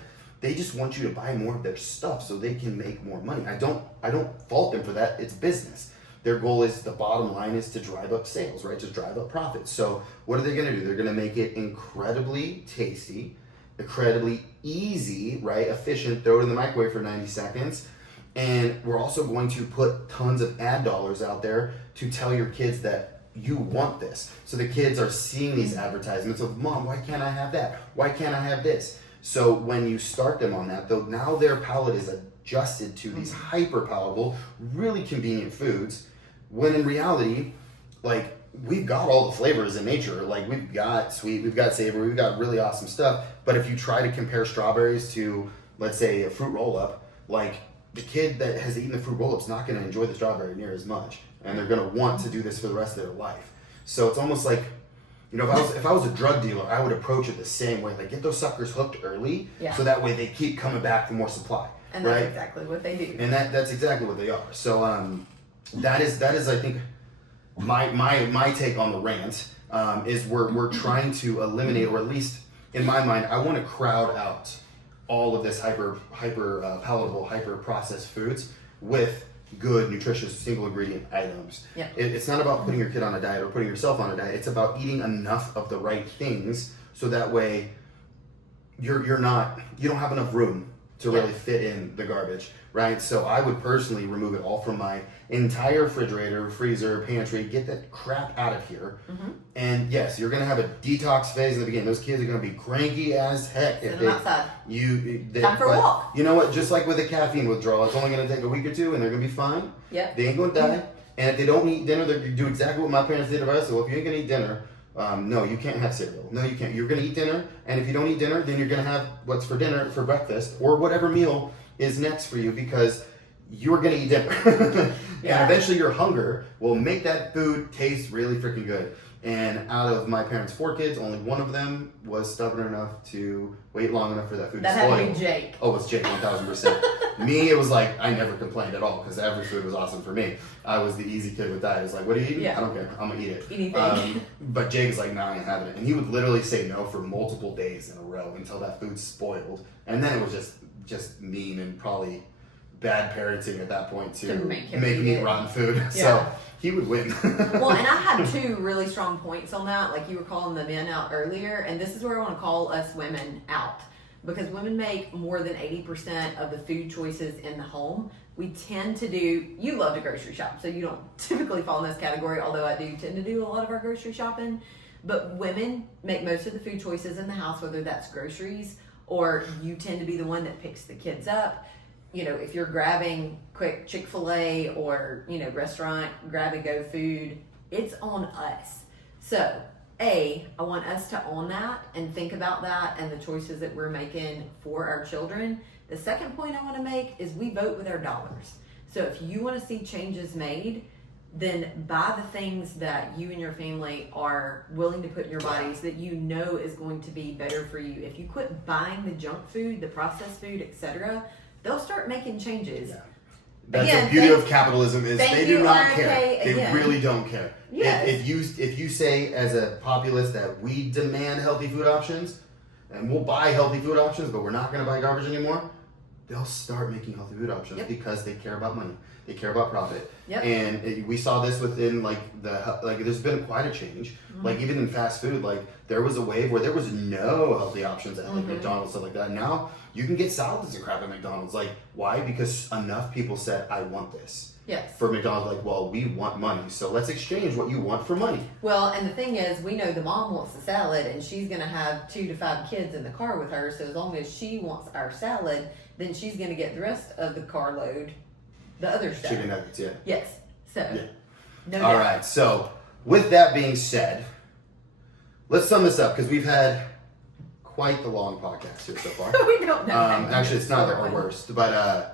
they just want you to buy more of their stuff so they can make more money. I don't fault them for that. It's business. Their goal is, the bottom line is to drive up sales, right? To drive up profits. So what are they going to do? They're going to make it incredibly tasty, incredibly easy, right? Efficient. Throw it in the microwave for 90 seconds. And we're also going to put tons of ad dollars out there to tell your kids that you want this. So the kids are seeing these advertisements of, Mom, why can't I have that? Why can't I have this? So when you start them on that, though, now their palate is adjusted to these hyper palatable, really convenient foods, when in reality, like, we've got all the flavors in nature. Like, we've got sweet, we've got savory, we've got really awesome stuff. But if you try to compare strawberries to, let's say, a fruit roll-up, like, the kid that has eaten the fruit roll-up's not going to enjoy the strawberry near as much. And they're going to want to do this for the rest of their life. So it's almost like, you know, if I was a drug dealer, I would approach it the same way. Like, get those suckers hooked early, so that way they keep coming back for more supply. And that's right? exactly what they do. And that's exactly what they are. So that is I think my take on the rant is we're trying to eliminate, or at least in my mind, I want to crowd out all of this hyper palatable, hyper processed foods with good, nutritious, single ingredient items. Yep. It's not about putting your kid on a diet or putting yourself on a diet. It's about eating enough of the right things so that way you don't have enough room to really fit in the garbage, right? So I would personally remove it all from my entire refrigerator, freezer, pantry, get that crap out of here. Mm-hmm. And yes, you're gonna have a detox phase in the beginning. Those kids are gonna be cranky as heck. Send them outside. Time for a walk. You know what? Just like with a caffeine withdrawal, it's only gonna take a week or two, and they're gonna be fine. Yep. They ain't gonna die. And if they don't eat dinner, they do exactly what my parents did to us. So if you ain't gonna eat dinner, no, you can't have cereal. No, you can't. You're gonna eat dinner, and if you don't eat dinner, then you're gonna have what's for dinner for breakfast, or whatever meal is next for you, because you're gonna eat dinner. Yeah. And eventually your hunger will make that food taste really freaking good. And out of my parents' 4 kids, only one of them was stubborn enough to wait long enough for that food to spoil. That had to be Jake. Oh, it's Jake 1000%. Me, it was like, I never complained at all because every food was awesome for me. I was the easy kid with that. It's like, what are you eating? Yeah. I don't care. I'm going to eat it. Anything. But Jake is like, nah, I ain't having it. And he would literally say no for multiple days in a row until that food spoiled. And then it was just mean and probably bad parenting at that point to make him eat rotten food. Yeah. So he would win. Well, and I had 2 really strong points on that. Like you were calling the men out earlier, and this is where I want to call us women out. Because women make more than 80% of the food choices in the home. We tend to do, you love to grocery shop, so you don't typically fall in this category, although I do tend to do a lot of our grocery shopping. But women make most of the food choices in the house, whether that's groceries or you tend to be the one that picks the kids up. You know, if you're grabbing quick Chick-fil-A or, restaurant grab-and-go food, it's on us. So, I want us to own that and think about that and the choices that we're making for our children. The second point I want to make is we vote with our dollars. So if you want to see changes made, then buy the things that you and your family are willing to put in your bodies that you know is going to be better for you. If you quit buying the junk food, the processed food, etc., they'll start making changes. Yeah. That's the beauty of capitalism is they do not care. They really don't care. Yes. If you say as a populace that we demand healthy food options and we'll buy healthy food options, but we're not going to buy garbage anymore, they'll start making healthy food options because they care about money. They care about profit. Yep. And we saw this within there's been quite a change. Mm-hmm. Like even in fast food, like there was a wave where there was no healthy options at like McDonald's, stuff like that. Now you can get salads and crap at McDonald's. Like why? Because enough people said, I want this. Yes. For McDonald's, like, well, we want money, so let's exchange what you want for money. Well, and the thing is, we know the mom wants the salad, and she's going to have 2 to 5 kids in the car with her, so as long as she wants our salad, then she's going to get the rest of the carload, the other stuff. Chicken nuggets, yeah. Yes. So, no All doubt. right, so with that being said, let's sum this up, because we've had quite the long podcast here so far. We don't know. Actually, it's not our worst, but...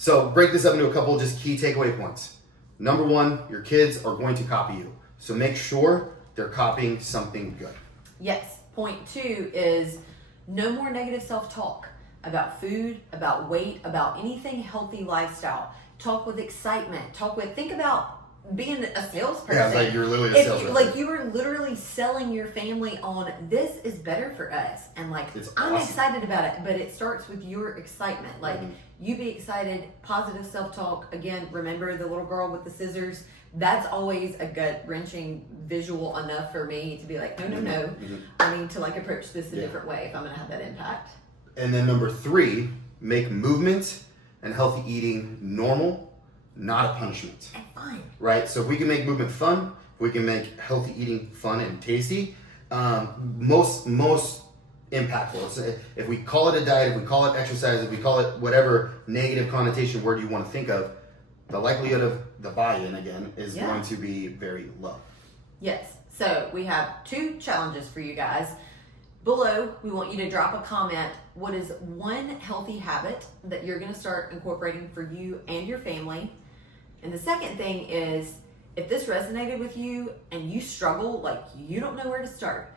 So break this up into a couple just key takeaway points. Number 1, your kids are going to copy you. So make sure they're copying something good. Yes. Point 2 is no more negative self-talk about food, about weight, about anything healthy lifestyle. Talk with excitement. Think about being a salesperson. Yeah, it's like you're literally a salesperson. Like you were literally selling your family on this is better for us. And like, I'm excited about it, but it starts with your excitement. Like you be excited, positive self-talk. Again, remember the little girl with the scissors. That's always a gut-wrenching visual enough for me to be like, no. I need to like approach this a different way if I'm going to have that impact. And then number 3, make movement and healthy eating normal, not a punishment. And fun. Right? So if we can make movement fun, we can make healthy eating fun and tasty. Most impactful. So if we call it a diet, if we call it exercise, if we call it whatever negative connotation word you want to think of, the likelihood of the buy-in again is going to be very low. Yes. So we have 2 challenges for you guys. Below, we want you to drop a comment. What is one healthy habit that you're going to start incorporating for you and your family? And the second thing is, if this resonated with you and you struggle, like you don't know where to start,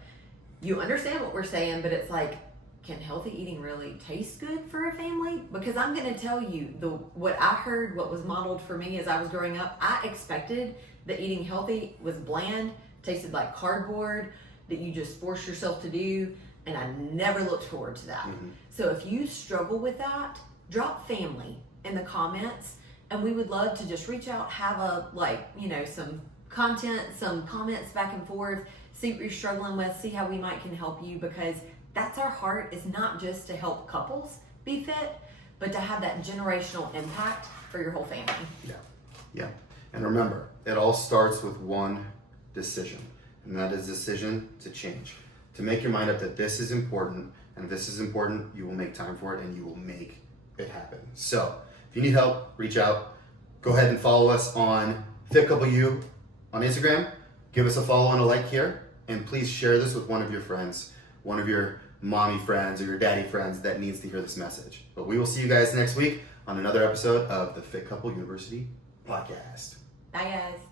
you understand what we're saying, but it's like, can healthy eating really taste good for a family? Because I'm going to tell you, what I heard, what was modeled for me as I was growing up, I expected that eating healthy was bland, tasted like cardboard, that you just force yourself to do, and I never looked forward to that. So if you struggle with that, drop family in the comments, and we would love to just reach out, have some content, some comments back and forth, see what you're struggling with, see how we can help you, because that's our heart, is not just to help couples be fit, but to have that generational impact for your whole family. Yeah. And remember, it all starts with one decision, and that is decision to change. To make your mind up that this is important, and if this is important, you will make time for it and you will make it happen. So if you need help, reach out. Go ahead and follow us on Fit Couple U on Instagram. Give us a follow and a like here, and please share this with one of your friends, one of your mommy friends or your daddy friends that needs to hear this message. But we will see you guys next week on another episode of the Fit Couple University podcast. Bye, guys.